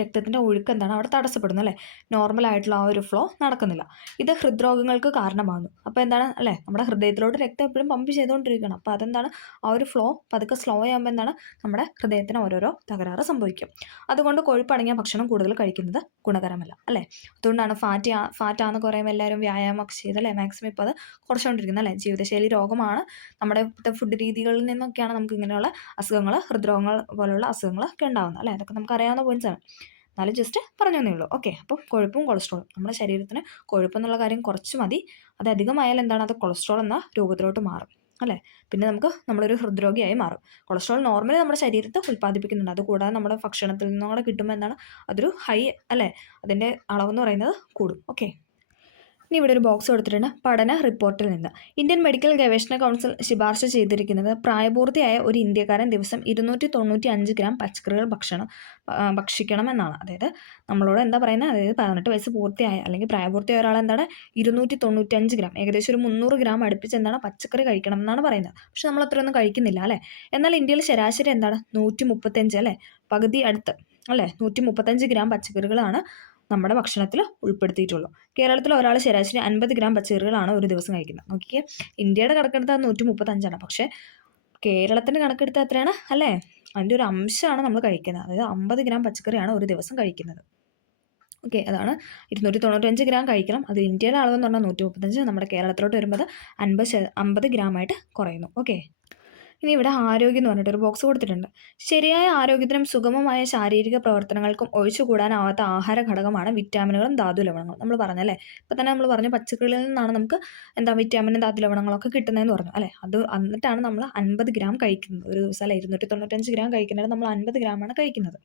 രക്തത്തിൻ്റെ ഒഴുക്ക് എന്താണ് അവിടെ തടസ്സപ്പെടുന്നു അല്ലേ. നോർമലായിട്ടുള്ള ആ ഒരു ഫ്ലോ നടക്കുന്നില്ല. ഇത് ഹൃദ്രോഗങ്ങൾക്ക് കാരണമാകുന്നു. അപ്പോൾ എന്താണ് അല്ലേ, നമ്മുടെ ഹൃദയത്തിലോട്ട് രക്തം എപ്പോഴും പമ്പ് ചെയ്തുകൊണ്ടിരിക്കണം. അപ്പോൾ അതെന്താണ് ആ ഒരു ഫ്ലോ പതുക്കെ സ്ലോ ആകുമ്പോൾ എന്താണ് നമ്മുടെ ഹൃദയത്തിന് ഓരോരോ തകരാറ് സംഭവിക്കും. അതുകൊണ്ട് കൊഴുപ്പടങ്ങിയ ഭക്ഷണം കൂടുതൽ കഴിക്കുന്നത് ഗുണകരമല്ല അല്ലേ. അതുകൊണ്ടാണ് ഫാറ്റാന്ന് കുറയുമ്പോൾ എല്ലാവരും വ്യായാമമൊക്കെ ചെയ്തല്ലേ മാക്സിമം ഇപ്പോൾ അത് കുറച്ചുകൊണ്ടിരിക്കുന്നത് അല്ലേ. ജീവിതശൈലി രോഗമാണ്. നമ്മുടെ ഫുഡ് രീതികളിൽ നിന്നൊക്കെയാണ് നമുക്ക് ഇങ്ങനെയുള്ള അസുഖങ്ങൾ, ഹൃദ്രോഗങ്ങൾ പോലുള്ള അസുഖങ്ങളൊക്കെ ഉണ്ടാകുന്നത് അല്ലേ. അതൊക്കെ നമുക്ക് അറിയാവുന്ന പോയിന്റ്സാണ്. എന്നാലും ജസ്റ്റ് പറഞ്ഞു തന്നേ ഉള്ളൂ. ഓക്കെ, അപ്പോൾ കൊഴുപ്പും കൊളസ്ട്രോളും നമ്മുടെ ശരീരത്തിന് കൊഴുപ്പെന്നുള്ള കാര്യം കുറച്ച് മതി. അത് അധികമായാൽ എന്താണ് അത് കൊളസ്ട്രോൾ എന്ന രൂപത്തിലോട്ട് മാറും അല്ലേ. പിന്നെ നമ്മളൊരു ഹൃദ്രോഗിയായി മാറും. കൊളസ്ട്രോൾ നോർമലി നമ്മുടെ ശരീരത്തെ ഉൽപ്പാദിപ്പിക്കുന്നുണ്ട്. അതുകൂടാതെ നമ്മുടെ ഭക്ഷണത്തിൽ നിന്നും കൂടെ കിട്ടുമ്പോൾ എന്താണ് അതൊരു ഹൈ അല്ലേ, അതിൻ്റെ അളവെന്ന് പറയുന്നത് കൂടും. ഓക്കെ, ഇനി ഇവിടെ ഒരു ബോക്സ് കൊടുത്തിട്ടുണ്ട്. പഠന റിപ്പോർട്ടിൽ നിന്ന് ഇന്ത്യൻ മെഡിക്കൽ ഗവേഷണ കൗൺസിൽ ശുപാർശ ചെയ്തിരിക്കുന്നത് പ്രായപൂർത്തിയായ ഒരു ഇന്ത്യക്കാരൻ ദിവസം 295 ഗ്രാം പച്ചക്കറികൾ ഭക്ഷിക്കണം എന്നാണ്. അതായത് നമ്മളോട് എന്താ പറയുന്നത്, അതായത് 18 വയസ്സ് പൂർത്തിയായ അല്ലെങ്കിൽ പ്രായപൂർത്തിയായ ഒരാൾ എന്താണ് 295 ഗ്രാം, ഏകദേശം ഒരു 300 ഗ്രാം അടുപ്പിച്ച് എന്താണ് പച്ചക്കറി കഴിക്കണം എന്നാണ് പറയുന്നത്. പക്ഷെ നമ്മൾ അത്രയൊന്നും കഴിക്കുന്നില്ല അല്ലേ. എന്നാൽ ഇന്ത്യയിൽ ശരാശരി എന്താണ് 135 അല്ലേ, പകുതി അടുത്ത് അല്ലേ, 135 ഗ്രാം പച്ചക്കറികളാണ് നമ്മുടെ ഭക്ഷണത്തിൽ ഉൾപ്പെടുത്തിയിട്ടുള്ളൂ. കേരളത്തിൽ ഒരാൾ ശരാശരി 50 ഗ്രാം പച്ചക്കറികളാണ് ഒരു ദിവസം കഴിക്കുന്നത്. നോക്കിയേ, ഇന്ത്യയുടെ കണക്കെടുത്താൽ 135, പക്ഷേ കേരളത്തിൻ്റെ കണക്കെടുത്താൽ എത്രയാണ് അല്ലേ, അതിൻ്റെ ഒരു അംശമാണ് നമ്മൾ കഴിക്കുന്നത്. അതായത് 50 ഗ്രാം പച്ചക്കറിയാണ് ഒരു ദിവസം കഴിക്കുന്നത്. ഓക്കെ, അതാണ് 295 ഗ്രാം കഴിക്കണം. അത് ഇന്ത്യയിലെ അളവെന്ന് പറഞ്ഞാൽ 135, നമ്മുടെ കേരളത്തിലോട്ട് വരുമ്പോൾ 50 ഗ്രാമായിട്ട് കുറയുന്നു. ഓക്കെ, ഇനി ഇവിടെ ആരോഗ്യം എന്ന് പറഞ്ഞിട്ട് ഒരു ബോക്സ് കൊടുത്തിട്ടുണ്ട്. ശരിയായ ആരോഗ്യത്തിനും സുഗമമായ ശാരീരിക പ്രവർത്തനങ്ങൾക്കും ഒഴിച്ചുകൂടാനാവാത്ത ആഹാര ഘടകമാണ് വിറ്റാമിനുകളും ധാതു ലവണങ്ങളും. നമ്മൾ പറഞ്ഞല്ലേ, ഇപ്പം തന്നെ നമ്മൾ പറഞ്ഞു പച്ചക്കറികളിൽ നിന്നാണ് നമുക്ക് വിറ്റാമിനും ധാതു ലവണങ്ങളൊക്കെ കിട്ടുന്നതെന്ന് പറഞ്ഞു അല്ലേ. അത് എന്നിട്ടാണ് നമ്മൾ 50 ഗ്രാം കഴിക്കുന്നത് ഒരു ദിവസം അല്ലേ. 295 ഗ്രാം കഴിക്കുന്നത് നമ്മൾ 50 ഗ്രാമാണ് കഴിക്കുന്നത്.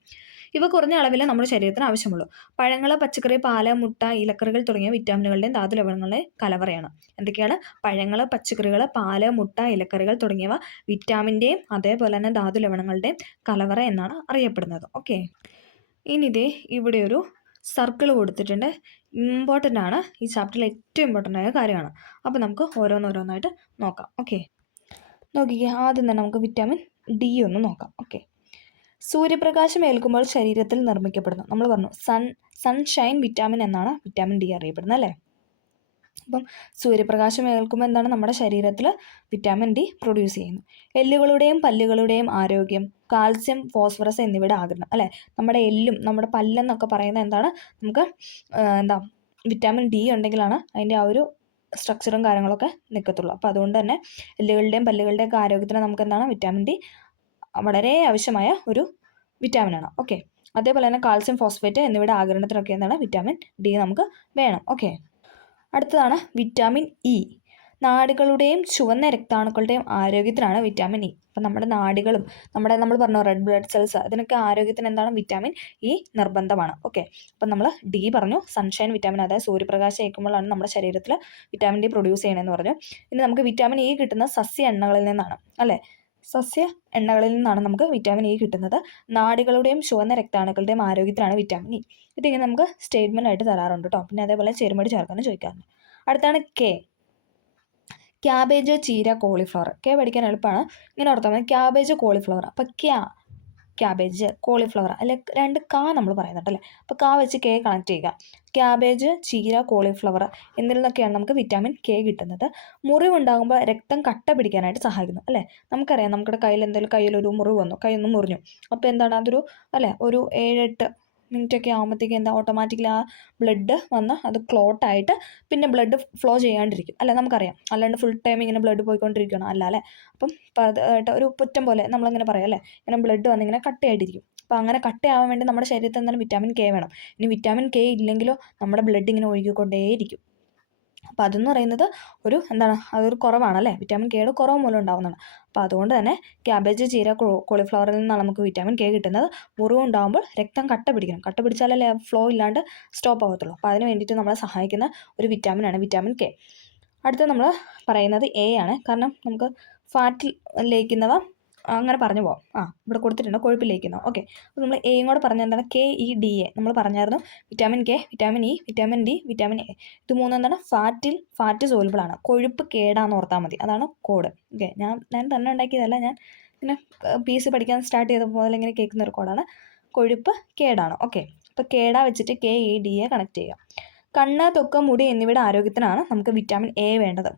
ഇവ കുറഞ്ഞ അളവിലേ നമ്മുടെ ശരീരത്തിന് ആവശ്യമുള്ളൂ. പഴങ്ങൾ, പച്ചക്കറി, പാല്, മുട്ട, ഇലക്കറികൾ തുടങ്ങിയ വിറ്റാമിനുകളുടെയും ധാതു ലവണങ്ങളുടെയും കലവറയാണ്. എന്തൊക്കെയാണ്? പഴങ്ങൾ, പച്ചക്കറികൾ, പാല്, മുട്ട, ഇലക്കറികൾ തുടങ്ങിയവ വിറ്റാമിൻ്റെയും അതേപോലെ തന്നെ ധാതു ലവണങ്ങളുടെയും കലവറ എന്നാണ് അറിയപ്പെടുന്നത്. ഓക്കെ, ഇനി ഇവിടെ ഒരു സർക്കിൾ കൊടുത്തിട്ടുണ്ട്. ഇമ്പോർട്ടൻ്റ് ആണ്, ഈ ചാപ്റ്ററിൽ ഏറ്റവും ഇമ്പോർട്ടൻ്റ് ആയ കാര്യമാണ്. അപ്പോൾ നമുക്ക് ഓരോന്നോരോന്നായിട്ട് നോക്കാം. ഓക്കെ, നോക്കിക്കേ, ആദ്യം തന്നെ നമുക്ക് വിറ്റാമിൻ ഡി ഒന്ന് നോക്കാം. ഓക്കെ, സൂര്യപ്രകാശം ഏൽക്കുമ്പോൾ ശരീരത്തിൽ നിർമ്മിക്കപ്പെടുന്നു. നമ്മൾ പറഞ്ഞു സൺഷൈൻ വിറ്റാമിൻ എന്നാണ് വിറ്റാമിൻ ഡി അറിയപ്പെടുന്നത് അല്ലേ. അപ്പം സൂര്യപ്രകാശം ഏൽക്കുമ്പോൾ എന്താണ് നമ്മുടെ ശരീരത്തിൽ വിറ്റാമിൻ ഡി പ്രൊഡ്യൂസ് ചെയ്യുന്നു. എല്ലുകളുടെയും പല്ലുകളുടെയും ആരോഗ്യം, കാൽസ്യം, ഫോസ്ഫറസ് എന്നിവയുടെ ആഗിരണം അല്ലേ. നമ്മുടെ എല്ലും നമ്മുടെ പല്ലെന്നൊക്കെ പറയുന്നത് എന്താണ്, നമുക്ക് വിറ്റാമിൻ ഡി ഉണ്ടെങ്കിലാണ് അതിൻ്റെ ആ ഒരു സ്ട്രക്ചറും കാര്യങ്ങളൊക്കെ നിൽക്കത്തുള്ളൂ. അപ്പോൾ അതുകൊണ്ട് തന്നെ എല്ലുകളുടെയും പല്ലുകളുടെയും ഒക്കെ ആരോഗ്യത്തിന് നമുക്ക് എന്താണ് വിറ്റാമിൻ ഡി വളരെ ആവശ്യമായ ഒരു വിറ്റാമിനാണ്. ഓക്കെ. അതേപോലെ തന്നെ കാൽസ്യം, ഫോസ്ഫേറ്റ് എന്നിവയുടെ ആഗിരണത്തിനൊക്കെ എന്താണ് വിറ്റാമിൻ ഡി നമുക്ക് വേണം. ഓക്കെ. അടുത്തതാണ് വിറ്റാമിൻ ഇ. നാഡികളുടെയും ചുവന്ന രക്താണുക്കളുടെയും ആരോഗ്യത്തിനാണ് വിറ്റാമിൻ ഇ. അപ്പം നമ്മുടെ നാഡികളും നമ്മൾ പറഞ്ഞ റെഡ് ബ്ലഡ് സെൽസ് അതിനൊക്കെ ആരോഗ്യത്തിന് എന്താണ് വിറ്റാമിൻ ഇ നിർബന്ധമാണ്. ഓക്കെ. അപ്പം നമ്മൾ ഡി പറഞ്ഞു, സൺഷൈൻ വിറ്റാമിൻ, അതായത് സൂര്യപ്രകാശം ഏൽക്കുമ്പോഴാണ് നമ്മുടെ ശരീരത്തിൽ വിറ്റാമിൻ ഡി പ്രൊഡ്യൂസ് ചെയ്യണമെന്ന് പറഞ്ഞു. ഇനി നമുക്ക് വിറ്റാമിൻ ഇ കിട്ടുന്ന സസ്യ എണ്ണകളിൽ നിന്നാണ് അല്ലേ. സസ്യ എണ്ണകളിൽ നിന്നാണ് നമുക്ക് വിറ്റാമിൻ ഇ കിട്ടുന്നത്. നാഡികളുടെയും ചുവന്ന രക്താണുക്കളുടെയും ആരോഗ്യത്തിനാണ് വിറ്റാമിൻ ഇ. ഇതിങ്ങനെ നമുക്ക് സ്റ്റേറ്റ്മെൻ്റ് ആയിട്ട് തരാറുണ്ട് കേട്ടോ. പിന്നെ അതേപോലെ ചേരുമ്പടി ചേർക്കാനും ചോദിക്കാറുണ്ട്. അടുത്താണ് കെ. ക്യാബേജ്, ചീര, കോളിഫ്ലവർ. കെ പഠിക്കാൻ എളുപ്പമാണ്, ഇങ്ങനെ ഓർത്താൽ മതി. Cabbage, cauliflower. അപ്പോൾ ക്യാബേജ്, കോളിഫ്ലവർ അല്ലെ, രണ്ട് കാ നമ്മൾ പറയുന്നുണ്ട് അല്ലേ. അപ്പോൾ കാ വെച്ച് കെ കണക്ട് ചെയ്യുക. ക്യാബേജ്, ചീര, കോളിഫ്ലവർ എന്നിൽ നിന്നൊക്കെയാണ് നമുക്ക് വിറ്റാമിൻ കെ കിട്ടുന്നത്. മുറിവുണ്ടാകുമ്പോൾ രക്തം കട്ട പിടിക്കാനായിട്ട് സഹായിക്കുന്നു അല്ലേ. നമുക്കറിയാം, നമ്മുടെ കയ്യിലൊരു മുറിവ് വന്നു, കൈയൊന്നും മുറിഞ്ഞു. അപ്പോൾ എന്താണ് അതൊരു അല്ലേ ഒരു 7-8 മിനിറ്റൊക്കെ ആകുമ്പോഴത്തേക്ക് ഓട്ടോമാറ്റിക്കലി ആ ബ്ലഡ് വന്ന് അത് ക്ലോട്ടായിട്ട് പിന്നെ ബ്ലഡ് ഫ്ലോ ചെയ്യാണ്ടിരിക്കും അല്ലേ, നമുക്കറിയാം. അല്ലാണ്ട് ഫുൾ ടൈം ഇങ്ങനെ ബ്ലഡ് പോയിക്കൊണ്ടിരിക്കണം അല്ല അല്ലേ. അപ്പം ഒരു പുറ്റം പോലെ നമ്മളിങ്ങനെ പറയാം അല്ലേ, ഇങ്ങനെ ബ്ലഡ് വന്നിങ്ങനെ കട്ടയായിട്ടിരിക്കും. അപ്പോൾ അങ്ങനെ കട്ടയാവാൻ വേണ്ടി നമ്മുടെ ശരീരത്തിൽ എന്താണ് വിറ്റാമിൻ കെ വേണം. ഇനി വിറ്റാമിൻ കെ ഇല്ലെങ്കിലോ നമ്മുടെ ബ്ലഡ് ഇങ്ങനെ ഒഴുകിക്കൊണ്ടേയിരിക്കും. അപ്പോൾ അതെന്ന് പറയുന്നത് അതൊരു കുറവാണല്ലേ, വിറ്റാമിൻ കെയുടെ കുറവ് മൂലം ഉണ്ടാകുന്നതാണ്. അപ്പോൾ അതുകൊണ്ട് തന്നെ ക്യാബേജ്, ചീര, കോളിഫ്ലവറിൽ നിന്നാണ് നമുക്ക് വിറ്റാമിൻ കെ കിട്ടുന്നത്. മുറിവുണ്ടാകുമ്പോൾ രക്തം കട്ട പിടിക്കണം, കട്ട പിടിച്ചാലല്ലേ ഫ്ലോ ഇല്ലാണ്ട് സ്റ്റോപ്പ് ആകത്തുള്ളൂ. അപ്പോൾ അതിന് വേണ്ടിയിട്ട് നമ്മളെ സഹായിക്കുന്ന ഒരു വിറ്റാമിനാണ് വിറ്റാമിൻ കെ. അടുത്ത നമ്മൾ പറയുന്നത് എ ആണ്, കാരണം നമുക്ക് ഫാറ്റിൽ ലയിക്കുന്നവ അങ്ങനെ പറഞ്ഞു പോവാം. ഇവിടെ കൊടുത്തിട്ടുണ്ട് കൊഴുപ്പിൽ ലയിക്കുന്നവ. ഓക്കെ. അപ്പോൾ നമ്മൾ എയും കൂടെ പറഞ്ഞാൽ എന്താണ്, KEDA നമ്മൾ പറഞ്ഞായിരുന്നു. Vitamin K, vitamin E, vitamin D, vitamin A, ഇത് മൂന്നും എന്താണ് ഫാറ്റ് സോലുബിൾ ആണ്. കൊഴുപ്പ് കേടാന്ന് ഓർത്താൽ മതി, അതാണ് കോഡ്. ഓക്കെ. ഞാൻ തന്നെ ഉണ്ടാക്കിയതല്ല, ഞാൻ ഇങ്ങനെ PC പഠിക്കാൻ സ്റ്റാർട്ട് ചെയ്തപ്പോൾ മുതൽ ഇങ്ങനെ കേൾക്കുന്ന ഒരു കോഡാണ്. കൊഴുപ്പ് കേടാണ്. ഓക്കെ. അപ്പോൾ കേടാ വെച്ചിട്ട് KEDA കണക്ട് ചെയ്യുക. കണ്ണ്, ത്വക്ക്, മുടി എന്നിവയുടെ ആരോഗ്യത്തിനാണ് നമുക്ക് വിറ്റാമിൻ എ വേണ്ടത്.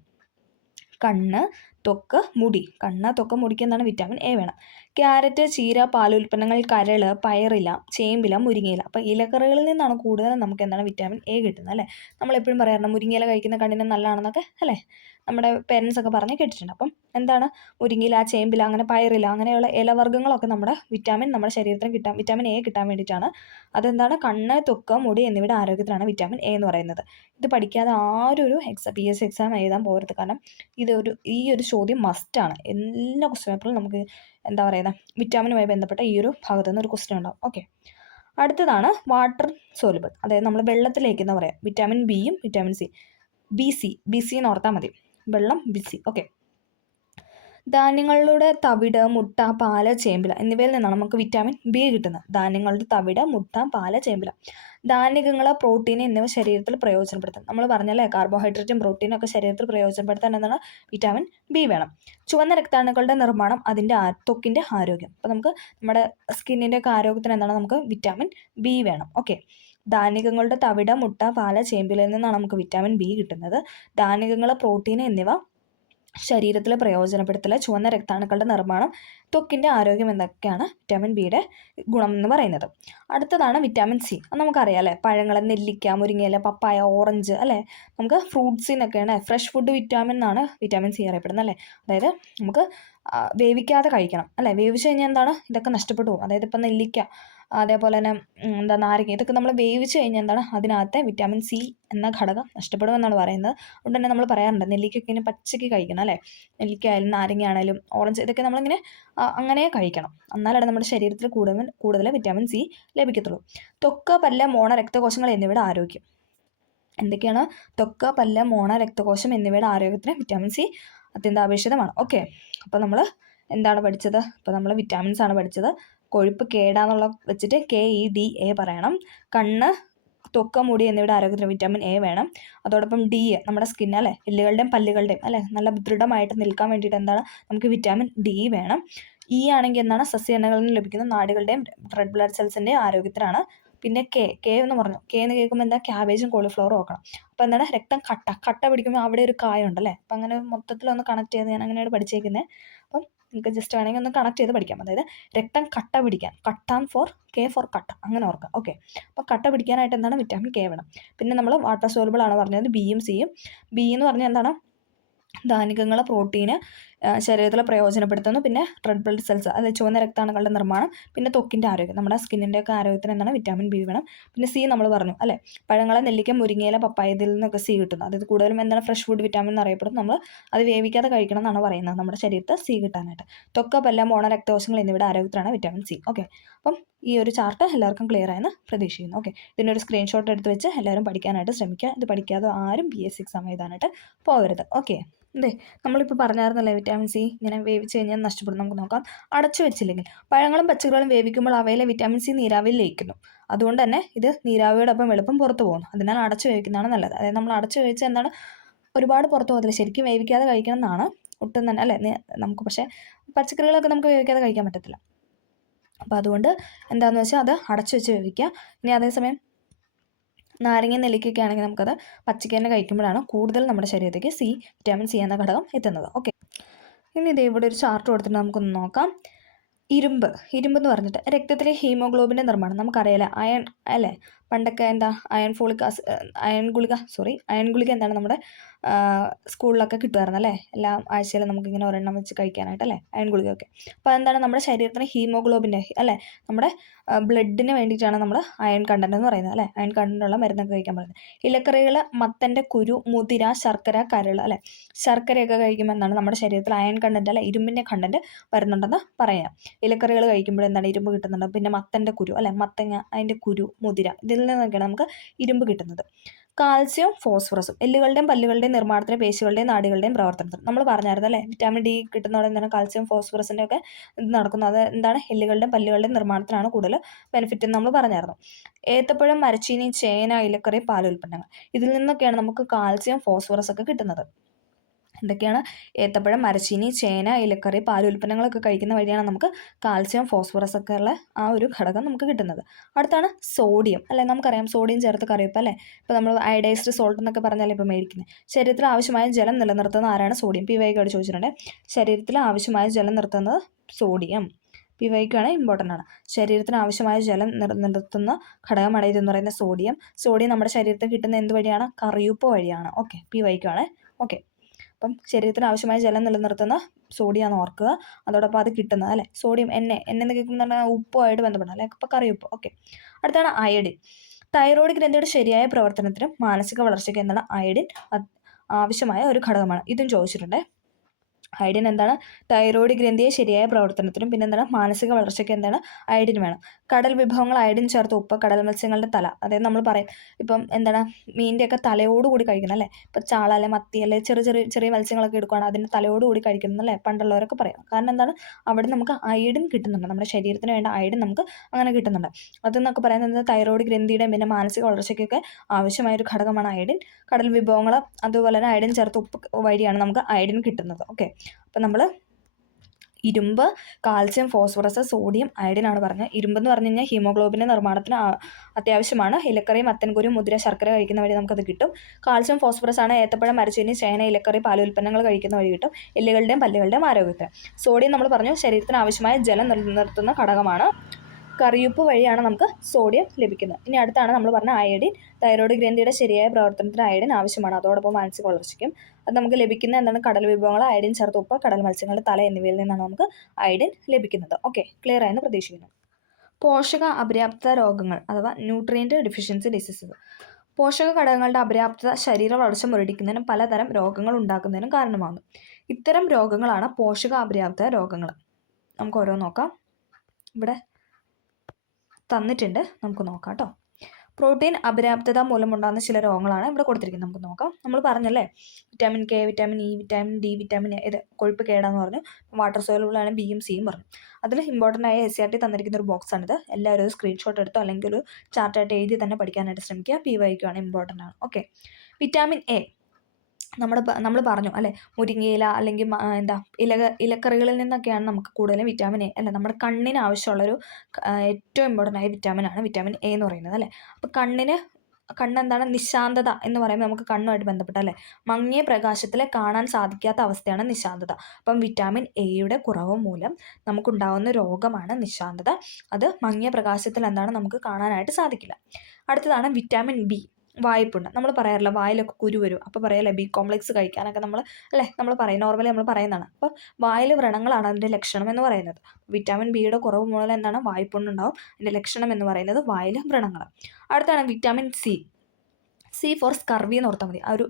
കണ്ണ്, ത്വക്ക്, മുടിക്ക് എന്താണ് വിറ്റാമിൻ എ വേണം. ക്യാരറ്റ്, ചീര, പാലുൽപ്പന്നങ്ങൾ, കരൾ, പയറില, ചേമ്പില, മുരിങ്ങയില. അപ്പോൾ ഇലക്കറികളിൽ നിന്നാണ് കൂടുതലും നമുക്ക് എന്താണ് വിറ്റാമിൻ എ കിട്ടുന്നത് അല്ലേ. നമ്മളെപ്പോഴും പറയാറുണ്ട് മുരിങ്ങയില കഴിക്കുന്ന കണ്ണിന് നല്ലതാണെന്നൊക്കെ അല്ലേ, നമ്മുടെ പേരൻസ് ഒക്കെ പറഞ്ഞ് കേട്ടിട്ടുണ്ട്. അപ്പം എന്താണ് മുരിങ്ങയില, ചേമ്പില, അങ്ങനെ പയറില, അങ്ങനെയുള്ള ഇലവർഗ്ഗങ്ങളൊക്കെ നമ്മുടെ ശരീരത്തിന് വിറ്റാമിൻ എ കിട്ടാൻ വേണ്ടിയിട്ടാണ്. അതെന്താണ്, കണ്ണ്, ത്വക്ക്, മുടി എന്നിവയുടെ ആരോഗ്യത്തിനാണ് വിറ്റാമിൻ എ എന്ന് പറയുന്നത്. ഇത് പഠിക്കാതെ ആരും ഒരു PSC എക്സാം എഴുതാൻ പോകരുത്, കാരണം ഈ ഒരു ചോദ്യം മസ്റ്റാണ്. എല്ലാ ക്വസ്റ്റ്യൻ പേപ്പറിലും നമുക്ക് വിറ്റാമിനുമായി ബന്ധപ്പെട്ട ഈ ഒരു ഭാഗത്തു നിന്ന് ഒരു ക്വസ്റ്റ്യൻ ഉണ്ടാവും. ഓക്കെ. അടുത്തതാണ് വാട്ടർ സോലുബിൾ, അതായത് നമ്മൾ വെള്ളത്തിലേക്കെന്ന് പറയാം. വിറ്റാമിൻ ബിയും വിറ്റാമിൻ സി, BC എന്ന് ഓർത്താൽ മതി, വെള്ളം BC. ഓക്കെ. ധാന്യങ്ങളുടെ തവിട്, മുട്ട, പാല്, ചേമ്പില എന്നിവയിൽ നിന്നാണ് നമുക്ക് വിറ്റാമിൻ ബി കിട്ടുന്നത്. ധാന്യങ്ങളുടെ തവിട്, മുട്ട, പാല്, ചേമ്പില. ധാന്യങ്ങൾ, പ്രോട്ടീൻ എന്നിവ ശരീരത്തിൽ പ്രയോജനപ്പെടുത്താൻ നമ്മൾ പറഞ്ഞല്ലേ, കാർബോഹൈഡ്രേറ്റും പ്രോട്ടീനും ഒക്കെ ശരീരത്തിൽ പ്രയോജനപ്പെടുത്താൻ എന്താണ് വിറ്റാമിൻ ബി വേണം. ചുവന്ന രക്താണുക്കളുടെ നിർമ്മാണം, അതിൻ്റെ ത്വക്കിൻ്റെ ആരോഗ്യം. അപ്പോൾ നമുക്ക് നമ്മുടെ സ്കിന്നിൻ്റെ ഒക്കെ ആരോഗ്യത്തിന് എന്താണ് നമുക്ക് വിറ്റാമിൻ ബി വേണം. ഓക്കെ. ധാന്യങ്ങളുടെ തവിട്, മുട്ട, പാല്, ചേമ്പിലയിൽ നിന്നാണ് നമുക്ക് വിറ്റാമിൻ ബി കിട്ടുന്നത്. ധാന്യങ്ങൾ, പ്രോട്ടീൻ എന്നിവ ശരീരത്തിൽ പ്രയോജനപ്പെടുത്തൽ, ചുവന്ന രക്താണുക്കളുടെ നിർമ്മാണം, ത്വക്കിൻ്റെ ആരോഗ്യം എന്നൊക്കെയാണ് വിറ്റാമിൻ ബിയുടെ ഗുണം എന്ന് പറയുന്നത്. അടുത്തതാണ് വിറ്റാമിൻ സി. അത് നമുക്കറിയാം അല്ലേ, പഴങ്ങൾ, നെല്ലിക്ക, മുരിങ്ങയില, പപ്പായ, ഓറഞ്ച് അല്ലേ, നമുക്ക് ഫ്രൂട്ട്സിൽ നിന്നൊക്കെയാണ് ഫ്രഷ് ഫുഡ് വിറ്റാമിൻ എന്നാണ് വിറ്റാമിൻ സി അറിയപ്പെടുന്നത് അല്ലേ. അതായത് നമുക്ക് വേവിക്കാതെ കഴിക്കണം അല്ലേ, വേവിച്ച് കഴിഞ്ഞാൽ എന്താണ് ഇതൊക്കെ നഷ്ടപ്പെട്ടു പോകും. അതായത് ഇപ്പം നെല്ലിക്ക, അതേപോലെ തന്നെ നാരങ്ങ, ഇതൊക്കെ നമ്മൾ വേവിച്ച് കഴിഞ്ഞാൽ എന്താണ് അതിനകത്തെ വിറ്റാമിൻ സി എന്ന ഘടകം നഷ്ടപ്പെടുമെന്നാണ് പറയുന്നത്. അതുകൊണ്ട് തന്നെ നമ്മൾ പറയാറുണ്ട് നെല്ലിക്കൊക്കെ ഇങ്ങനെ പച്ചയ്ക്ക് കഴിക്കണം അല്ലേ. നെല്ലിക്ക ആയാലും നാരങ്ങ ആണെങ്കിലും ഓറഞ്ച്, ഇതൊക്കെ നമ്മളിങ്ങനെ അങ്ങനെ കഴിക്കണം, എന്നാലാണ് നമ്മുടെ ശരീരത്തിൽ കൂടുതൽ വിറ്റാമിൻ സി ലഭിക്കത്തുള്ളൂ. ത്വക്ക്, പല്ല്, മോണ, രക്തകോശങ്ങൾ എന്നിവയുടെ ആരോഗ്യം. എന്തൊക്കെയാണ്? ത്വക്ക്, പല്ല്, മോണ, രക്തകോശം എന്നിവയുടെ ആരോഗ്യത്തിന് വിറ്റാമിൻ സി അത്യന്താപേക്ഷിതമാണ്. ഓക്കെ. അപ്പോൾ നമ്മൾ എന്താണ് പഠിച്ചത്? ഇപ്പോൾ നമ്മൾ വിറ്റാമിൻസ് ആണ് പഠിച്ചത്. കൊഴുപ്പ് കേടാന്നുള്ള വെച്ചിട്ട് KEDA പറയണം. കണ്ണ്, ത്വക്ക്, മുടി എന്നിവയുടെ ആരോഗ്യത്തിന് വിറ്റാമിൻ എ വേണം. അതോടൊപ്പം D, നമ്മുടെ സ്കിൻ അല്ലേ, എല്ലുകളുടെയും പല്ലുകളുടെയും അല്ലേ നല്ല ദൃഢമായിട്ട് നിൽക്കാൻ വേണ്ടിയിട്ട് എന്താണ് നമുക്ക് വിറ്റാമിൻ D വേണം. ഇ ആണെങ്കിൽ എന്താണ് സസ്യ എണ്ണകളിൽ നിന്ന് ലഭിക്കുന്ന നാടുകളുടെയും റെഡ് ബ്ലഡ് സെൽസിൻ്റെയും ആരോഗ്യത്തിനാണ്. പിന്നെ കെ എന്ന് പറഞ്ഞു, കെ എന്ന് കേൾക്കുമ്പോൾ എന്താ ക്യാബേജും കോളിഫ്ലവറും നോക്കണം. അപ്പോൾ എന്താണ് രക്തം കട്ട പിടിക്കുമ്പോൾ അവിടെ ഒരു കായുണ്ടല്ലേ, അപ്പം അങ്ങനെ മൊത്തത്തിലൊന്ന് കണക്ട് ചെയ്ത് ഞാൻ അങ്ങനെയാണ് പഠിച്ചേക്കുന്നത്. അപ്പം നിങ്ങൾക്ക് ജസ്റ്റ് വേണമെങ്കിൽ ഒന്ന് കണക്ട് ചെയ്ത് പഠിക്കാം. അതായത് രക്തം കട്ട പിടിക്കാൻ, കട്ടാൻ ഫോർ കെ ഫോർ കട്ട, അങ്ങനെ ഓർക്കുക. ഓക്കെ, അപ്പോൾ കട്ട പിടിക്കാനായിട്ട് എന്താണ് വിറ്റാമിൻ കെ വേണം. പിന്നെ നമ്മൾ വാട്ടർ സോലുബിൾ ആണ് പറഞ്ഞത് ബിയും സിയും. ബി എന്ന് പറഞ്ഞാൽ എന്താണ് ധാന്യങ്ങൾ, പ്രോട്ടീന് ശരീരത്തിൽ പ്രയോജനപ്പെടുത്തുന്നു. പിന്നെ റെഡ് ബ്ലഡ് സെൽസ്, അതായത് ചുവന്ന രക്താണുക്കളുടെ നിർമ്മാണം. പിന്നെ ത്വക്കിൻ്റെ ആരോഗ്യം, നമ്മുടെ സ്കിന്നിൻ്റെ ഒക്കെ ആരോഗ്യത്തിന് എന്താണ് വിറ്റാമിൻ ബി വേണം. പിന്നെ സി നമ്മൾ പറഞ്ഞു അല്ലേ, പഴങ്ങളെ, നെല്ലിക്ക, മുരിങ്ങയില, പപ്പായ, ഇതിൽ നിന്നൊക്കെ സി കിട്ടുന്നു. അതായത് കൂടുതലും എന്താണ് ഫ്രഷ് ഫുഡ് വിറ്റാമിൻ എന്നറിയപ്പെടുന്നു. നമ്മൾ അത് വേവിക്കാതെ കഴിക്കണം എന്നാണ് പറയുന്നത് നമ്മുടെ ശരീരത്തിൽ സി കിട്ടാനായിട്ട്. ത്വക്ക്, പല്ല, മോണ, രക്തകോശങ്ങൾ എന്നിവയുടെ ആരോഗ്യത്തിനാണ് വിറ്റാമിൻ സി. ഓക്കെ, അപ്പം ഈ ഒരു ചാർട്ട് എല്ലാവർക്കും ക്ലിയർ ആയെന്ന് പ്രതീക്ഷിക്കുന്നു. ഓക്കെ, ഇതിൻ്റെ ഒരു സ്ക്രീൻഷോട്ട് എടുത്ത് വെച്ച് എല്ലാവരും പഠിക്കാനായിട്ട് ശ്രമിക്കുക. ഇത് പഠിക്കാതെ ആരും PSC എക്സാം എഴുതാനായിട്ട് പോകരുത്. ഓക്കെ, അതെ, നമ്മളിപ്പോൾ പറഞ്ഞായിരുന്നല്ലേ വിറ്റാമിൻ സി ഇങ്ങനെ വേവിച്ച് കഴിഞ്ഞാൽ നഷ്ടപ്പെടും. നമുക്ക് നോക്കാം. അടച്ചു വെച്ചില്ലെങ്കിൽ പഴങ്ങളും പച്ചക്കറികളും വേവിക്കുമ്പോൾ അവയിലെ വിറ്റാമിൻ സി നീരാവിയിൽ ലയിക്കുന്നു. അതുകൊണ്ട് തന്നെ ഇത് നീരാവിയോടൊപ്പം എളുപ്പം പുറത്തു പോകുന്നു. അതിനാൽ അടച്ചു വേവിക്കുന്നതാണ് നല്ലത്. അതായത് നമ്മൾ അടച്ചു വേവിച്ച് എന്താണ് ഒരുപാട് പുറത്ത് പോകത്തില്ല, ശരിക്കും വേവിക്കാതെ കഴിക്കണം എന്നാണ് ഒട്ടും തന്നെ അല്ലേ. നമുക്ക് പക്ഷേ പച്ചക്കറികളൊക്കെ നമുക്ക് വേവിക്കാതെ കഴിക്കാൻ പറ്റത്തില്ല. അപ്പോൾ അതുകൊണ്ട് എന്താണെന്ന് വെച്ചാൽ അത് അടച്ചു വെച്ച് വേവിക്കുക. ഇനി അതേസമയം നാരങ്ങ, നെല്ലിക്കൊക്കെ ആണെങ്കിൽ നമുക്കത് പച്ചയ്ക്ക് തന്നെ കഴിക്കുമ്പോഴാണ് കൂടുതൽ നമ്മുടെ ശരീരത്തേക്ക് വിറ്റാമിൻ സി എന്ന ഘടകം എത്തുന്നത്. ഓക്കെ, ഇനി ഇത് ഇവിടെ ഒരു ചാർട്ട് കൊടുത്തിട്ട് നമുക്കൊന്ന് നോക്കാം. ഇരുമ്പ് എന്ന് പറഞ്ഞിട്ട് രക്തത്തിലെ ഹീമോഗ്ലോബിൻ്റെ നിർമ്മാണം നമുക്കറിയാലേ. അയൺ അല്ലേ, പണ്ടൊക്കെ എന്താ അയൺ ഗുളിക എന്താണ് നമ്മുടെ സ്കൂളിലൊക്കെ കിട്ടുമായിരുന്നു അല്ലേ. എല്ലാ ആഴ്ചയിലും നമുക്കിങ്ങനെ ഒരെണ്ണം വെച്ച് കഴിക്കാനായിട്ട് അല്ലേ, അയൺ ഗുളികയൊക്കെ. അപ്പോൾ അതെന്താണ് നമ്മുടെ ശരീരത്തിന് ഹീമോഗ്ലോബിൻ്റെ അല്ലേ, നമ്മുടെ ബ്ലഡിന് വേണ്ടിയിട്ടാണ് നമ്മൾ അയൺ കണ്ടൻറ്റ് എന്ന് പറയുന്നത് അല്ലേ. അയൺ കണ്ടൻറ്റുള്ള മരുന്നൊക്കെ കഴിക്കാൻ പറയുന്നത്. ഇലക്കറികൾ, മത്തൻ്റെ കുരു, മുതിര, ശർക്കര, കരൾ അല്ലേ, ശർക്കരയൊക്കെ കഴിക്കുമ്പോൾ എന്താണ് നമ്മുടെ ശരീരത്തിൽ അയൺ കണ്ടൻറ്റ് അല്ലെ, ഇരുമ്പിൻ്റെ കണ്ടൻറ്റ് വരുന്നുണ്ടെന്ന് പറയാം. ഇലക്കറികൾ കഴിക്കുമ്പോൾ എന്താണ് ഇരുമ്പ് കിട്ടുന്നുണ്ട്. പിന്നെ മത്തൻ്റെ കുരു അല്ലെ, മത്തങ്ങ, അതിൻ്റെ കുരു, മുതിര, ഇതിൽ നിന്നൊക്കെയാണ് നമുക്ക് ഇരുമ്പ് കിട്ടുന്നത്. കാൽസ്യം, ഫോസ്ഫറസും എല്ലുകളുടെയും പല്ലുകളുടെയും നിർമ്മാണത്തിന്, പേശികളുടെയും നാടികളുടെയും പ്രവർത്തനത്തിന്. നമ്മൾ പറഞ്ഞായിരുന്നു അല്ലേ, വിറ്റാമിൻ ഡി കിട്ടുന്നതോടെ എന്താണ് കാൽസ്യം, ഫോസ്ഫറസിൻ്റെ ഒക്കെ ഇത് നടക്കുന്നത്. അത് എന്താണ് എല്ലുകളുടെയും പല്ലുകളുടെയും നിർമ്മാണത്തിനാണ് കൂടുതൽ ബെനിഫിറ്റ് എന്ന് നമ്മൾ പറഞ്ഞായിരുന്നു. ഏത്തപ്പഴം, മരച്ചീനി, ചേന, ഇലക്കറി, പാലുൽപ്പന്നങ്ങൾ, ഇതിൽ നിന്നൊക്കെയാണ് നമുക്ക് കാൽസ്യം, ഫോസ്ഫറസ് ഒക്കെ കിട്ടുന്നത്. എന്തൊക്കെയാണ്? ഏത്തപ്പഴം, മരച്ചീനി, ചേന, ഇലക്കറി, പാലുൽപ്പന്നങ്ങളൊക്കെ കഴിക്കുന്ന വഴിയാണ് നമുക്ക് കാൽസ്യം, ഫോസ്ഫറസ് ഒക്കെ ഉള്ള ആ ഒരു ഘടകം നമുക്ക് കിട്ടുന്നത്. അടുത്താണ് സോഡിയം അല്ലേ, നമുക്കറിയാം സോഡിയം ചേർത്ത് കറിവേപ്പ് അല്ലേ. ഇപ്പോൾ നമ്മൾ അയഡൈസ്ഡ് സോൾട്ട് എന്നൊക്കെ പറഞ്ഞാൽ ഇപ്പോൾ മേടിക്കുന്നത്. ശരീരത്തിൽ ആവശ്യമായ ജലം നിലനിർത്തുന്ന ആരാണ്? സോഡിയം. PYക്കോട് ചോദിച്ചിട്ടുണ്ട്. ശരീരത്തിൽ ആവശ്യമായ ജലം നിർത്തുന്നത് സോഡിയം. PYക്കാണ്, ഇമ്പോർട്ടൻ്റ് ആണ്. ശരീരത്തിന് ആവശ്യമായ ജലം നിലനിർത്തുന്ന ഘടകമാണ് ഇതെന്ന് പറയുന്ന സോഡിയം. സോഡിയം നമ്മുടെ ശരീരത്തിൽ കിട്ടുന്ന എന്ത് വഴിയാണ്? കറിയുപ്പ് വഴിയാണ്. ഓക്കെ, PYക്കാണ്. ഓക്കെ, അപ്പം ശരീരത്തിന് ആവശ്യമായ ജലം നിലനിർത്തുന്ന സോഡിയാന്ന് ഓർക്കുക. അതോടൊപ്പം അത് കിട്ടുന്നത് അല്ലേ, സോഡിയം എന്ന് കേൾക്കുമ്പോൾ ഉപ്പുമായിട്ട് ബന്ധപ്പെടാം അല്ലെ, അപ്പോൾ കറിയുപ്പ്. ഓക്കെ, അടുത്താണ് അയഡിൻ. തൈറോയ്ഡ് ഗ്രന്ഥിയുടെ ശരിയായ പ്രവർത്തനത്തിനും മാനസിക വളർച്ചയ്ക്ക് എന്താണ് അയഡിൻ ആവശ്യമായ ഒരു ഘടകമാണ്. ഇതും ചോദിച്ചിട്ടുണ്ട്. അയഡിൻ എന്താണ്? തൈറോയ്ഡ് ഗ്രന്ഥിയെ ശരിയായ പ്രവർത്തനത്തിനും പിന്നെ എന്താണ് മാനസിക വളർച്ചയ്ക്ക് എന്താണ് അയഡിൻ വേണം. കടൽ വിഭവങ്ങൾ അയഡിൻ ചേർത്ത് ഉപ്പ്, കടൽ മത്സ്യങ്ങളുടെ തല, അതായത് നമ്മൾ പറയും ഇപ്പം എന്താണ് മീനിൻ്റെയൊക്കെ തലയോടുകൂടി കഴിക്കണം അല്ലേ. ഇപ്പം ചാള അല്ലെ, മത്തി അല്ലെ, ചെറിയ മത്സ്യങ്ങളൊക്കെ എടുക്കുകയാണ് അതിൻ്റെ തലയോടുകൂടി കഴിക്കണം അല്ലേ പണ്ടുള്ളവരൊക്കെ പറയും. കാരണം എന്താണ് അവിടെ നമുക്ക് അയഡിൻ കിട്ടുന്നുണ്ട്, നമ്മുടെ ശരീരത്തിന് വേണ്ട അയഡിൻ നമുക്ക് അങ്ങനെ കിട്ടുന്നുണ്ട്. അതെന്നൊക്കെ പറയുന്നത് തൈറോയ്ഡ് ഗ്രന്ഥിയുടെ പിന്നെ മാനസിക വളർച്ചയ്ക്കൊക്കെ ആവശ്യമായൊരു ഘടകമാണ് അയഡിൻ. കടൽ വിഭവങ്ങൾ അതുപോലെ തന്നെ അയഡിൻ ചേർത്ത് ഉപ്പ് വഴിയാണ് നമുക്ക് അയഡിൻ കിട്ടുന്നത്. ഓക്കെ, അപ്പം നമ്മൾ ഇരുമ്പ്, കാൽസ്യം, ഫോസ്ഫറസ്, സോഡിയം, അയഡിനാണ് പറഞ്ഞത്. ഇരുമ്പെന്ന് പറഞ്ഞു കഴിഞ്ഞാൽ ഹീമോഗ്ലോബിൻ്റെ നിർമ്മാണത്തിന് അത്യാവശ്യമാണ്. ഇലക്കറി, മത്തൻകുരു, മുതിര, ശർക്കര കഴിക്കുന്ന വഴി നമുക്കത് കിട്ടും. കാൽസ്യം, ഫോസ്ഫറസ് ആണ് ഏത്തപ്പഴം, മരച്ചീനി, ചേന, ഇലക്കറി, പാലുൽപ്പന്നങ്ങൾ കഴിക്കുന്ന വഴി കിട്ടും. എല്ലുകളുടെയും പല്ലുകളുടെയും ആരോഗ്യത്തിന്. സോഡിയം നമ്മൾ പറഞ്ഞു ശരീരത്തിന് ആവശ്യമായ ജലം നിലനിർത്തുന്ന ഘടകമാണ്. കറിയുപ്പ് വഴിയാണ് നമുക്ക് സോഡിയം ലഭിക്കുന്നത്. ഇനി അടുത്താണ് നമ്മൾ പറഞ്ഞ അയഡിൻ. തൈറോയ്ഡ് ഗ്രന്ഥിയുടെ ശരിയായ പ്രവർത്തനത്തിന് അയഡിൻ ആവശ്യമാണ്. അതോടൊപ്പം മാനസിക വളർച്ചയ്ക്കും. അത് നമുക്ക് ലഭിക്കുന്ന എന്താണ് കടൽ വിഭവങ്ങൾ, അയഡിൻ ചേർത്ത് ഉപ്പ്, കടൽ മത്സ്യങ്ങളുടെ തല എന്നിവയിൽ നിന്നാണ് നമുക്ക് അയഡിൻ ലഭിക്കുന്നത്. ഓക്കെ, ക്ലിയർ ആയെന്ന് പ്രതീക്ഷിക്കുന്നു. പോഷക അപര്യാപ്തത രോഗങ്ങൾ അഥവാ ന്യൂട്രിയൻ്റ് ഡെഫിഷ്യൻസി ഡിസീസസ്. പോഷക ഘടകങ്ങളുടെ അപര്യാപ്തത ശരീര വളർച്ച മുരടിക്കുന്നതിനും പലതരം രോഗങ്ങൾ ഉണ്ടാക്കുന്നതിനും കാരണമാകുന്നു. ഇത്തരം രോഗങ്ങളാണ് പോഷക അപര്യാപ്തത രോഗങ്ങൾ. നമുക്ക് ഓരോ നോക്കാം. ഇവിടെ തന്നിട്ടുണ്ട്, നമുക്ക് നോക്കാം കേട്ടോ. പ്രോട്ടീൻ അപര്യാപ്തത മൂലമുണ്ടാകുന്ന ചില രോഗങ്ങളാണ് ഇവിടെ കൊടുത്തിരിക്കുന്നത്. നമുക്ക് നോക്കാം. നമ്മൾ പറഞ്ഞല്ലേ vitamin K, vitamin E, vitamin D, vitamin A, ഇത് കൊഴുപ്പ് കേടാന്ന് പറഞ്ഞു. വാട്ടർ സോലുബിളാണ് ബിയും സിയും പറഞ്ഞു. അതിൽ ഇമ്പോർട്ടൻ്റ് ആയ SCRT തന്നിരിക്കുന്ന ഒരു ബോക്സാണിത്. എല്ലാവരും ഒരു സ്ക്രീൻഷോട്ട് എടുത്തോ അല്ലെങ്കിൽ ഒരു ചാർട്ടായിട്ട് എഴുതി തന്നെ പഠിക്കാനായിട്ട് ശ്രമിക്കുക. PYക്കാണ്, ഇമ്പോർട്ടൻ്റ് ആണ്. ഓക്കെ, വിറ്റാമിൻ എ നമ്മൾ പറഞ്ഞു അല്ലേ, മുരിങ്ങയില അല്ലെങ്കിൽ ഇലക്കറികളിൽ നിന്നൊക്കെയാണ് നമുക്ക് കൂടുതലും വിറ്റാമിൻ എ അല്ലേ, നമ്മുടെ കണ്ണിന് ആവശ്യമുള്ളൊരു ഏറ്റവും ഇമ്പോർട്ടൻ്റ് ആയ വിറ്റാമിനാണ് വിറ്റാമിൻ എ എന്ന് പറയുന്നത് അല്ലേ. അപ്പോൾ കണ്ണെന്താണ്, നിശാന്തത എന്ന് പറയുമ്പോൾ നമുക്ക് കണ്ണുമായിട്ട് ബന്ധപ്പെട്ട അല്ലേ, മങ്ങിയ പ്രകാശത്തിൽ കാണാൻ സാധിക്കാത്ത അവസ്ഥയാണ് നിശാന്തത. അപ്പം വിറ്റാമിൻ എയുടെ കുറവ് മൂലം നമുക്കുണ്ടാകുന്ന രോഗമാണ് നിശാന്തത. അത് മങ്ങിയ പ്രകാശത്തിൽ എന്താണ് നമുക്ക് കാണാനായിട്ട് സാധിക്കില്ല. അടുത്തതാണ് വിറ്റാമിൻ ബി, വായ്പുണ്ണ്. നമ്മൾ പറയാറില്ല വായിലൊക്കെ കുരു വരും, അപ്പോൾ പറയല്ലേ ബി കോംപ്ലക്സ് കഴിക്കാനൊക്കെ നമ്മൾ പറയും, നോർമലി നമ്മൾ പറയുന്നതാണ്. അപ്പോൾ വായിൽ വ്രണങ്ങളാണ് അതിൻ്റെ ലക്ഷണം എന്ന് പറയുന്നത്. വിറ്റാമിൻ ബിയുടെ കുറവ് മൂലം എന്താണ് വായ്പുണ്ണുണ്ടാവും, അതിൻ്റെ ലക്ഷണം എന്ന് പറയുന്നത് വായിൽ വ്രണങ്ങൾ. അടുത്താണ് വിറ്റാമിൻ സി ഫോർ സ്കർവി എന്ന് ഓർത്താൽ മതി. ആ ഒരു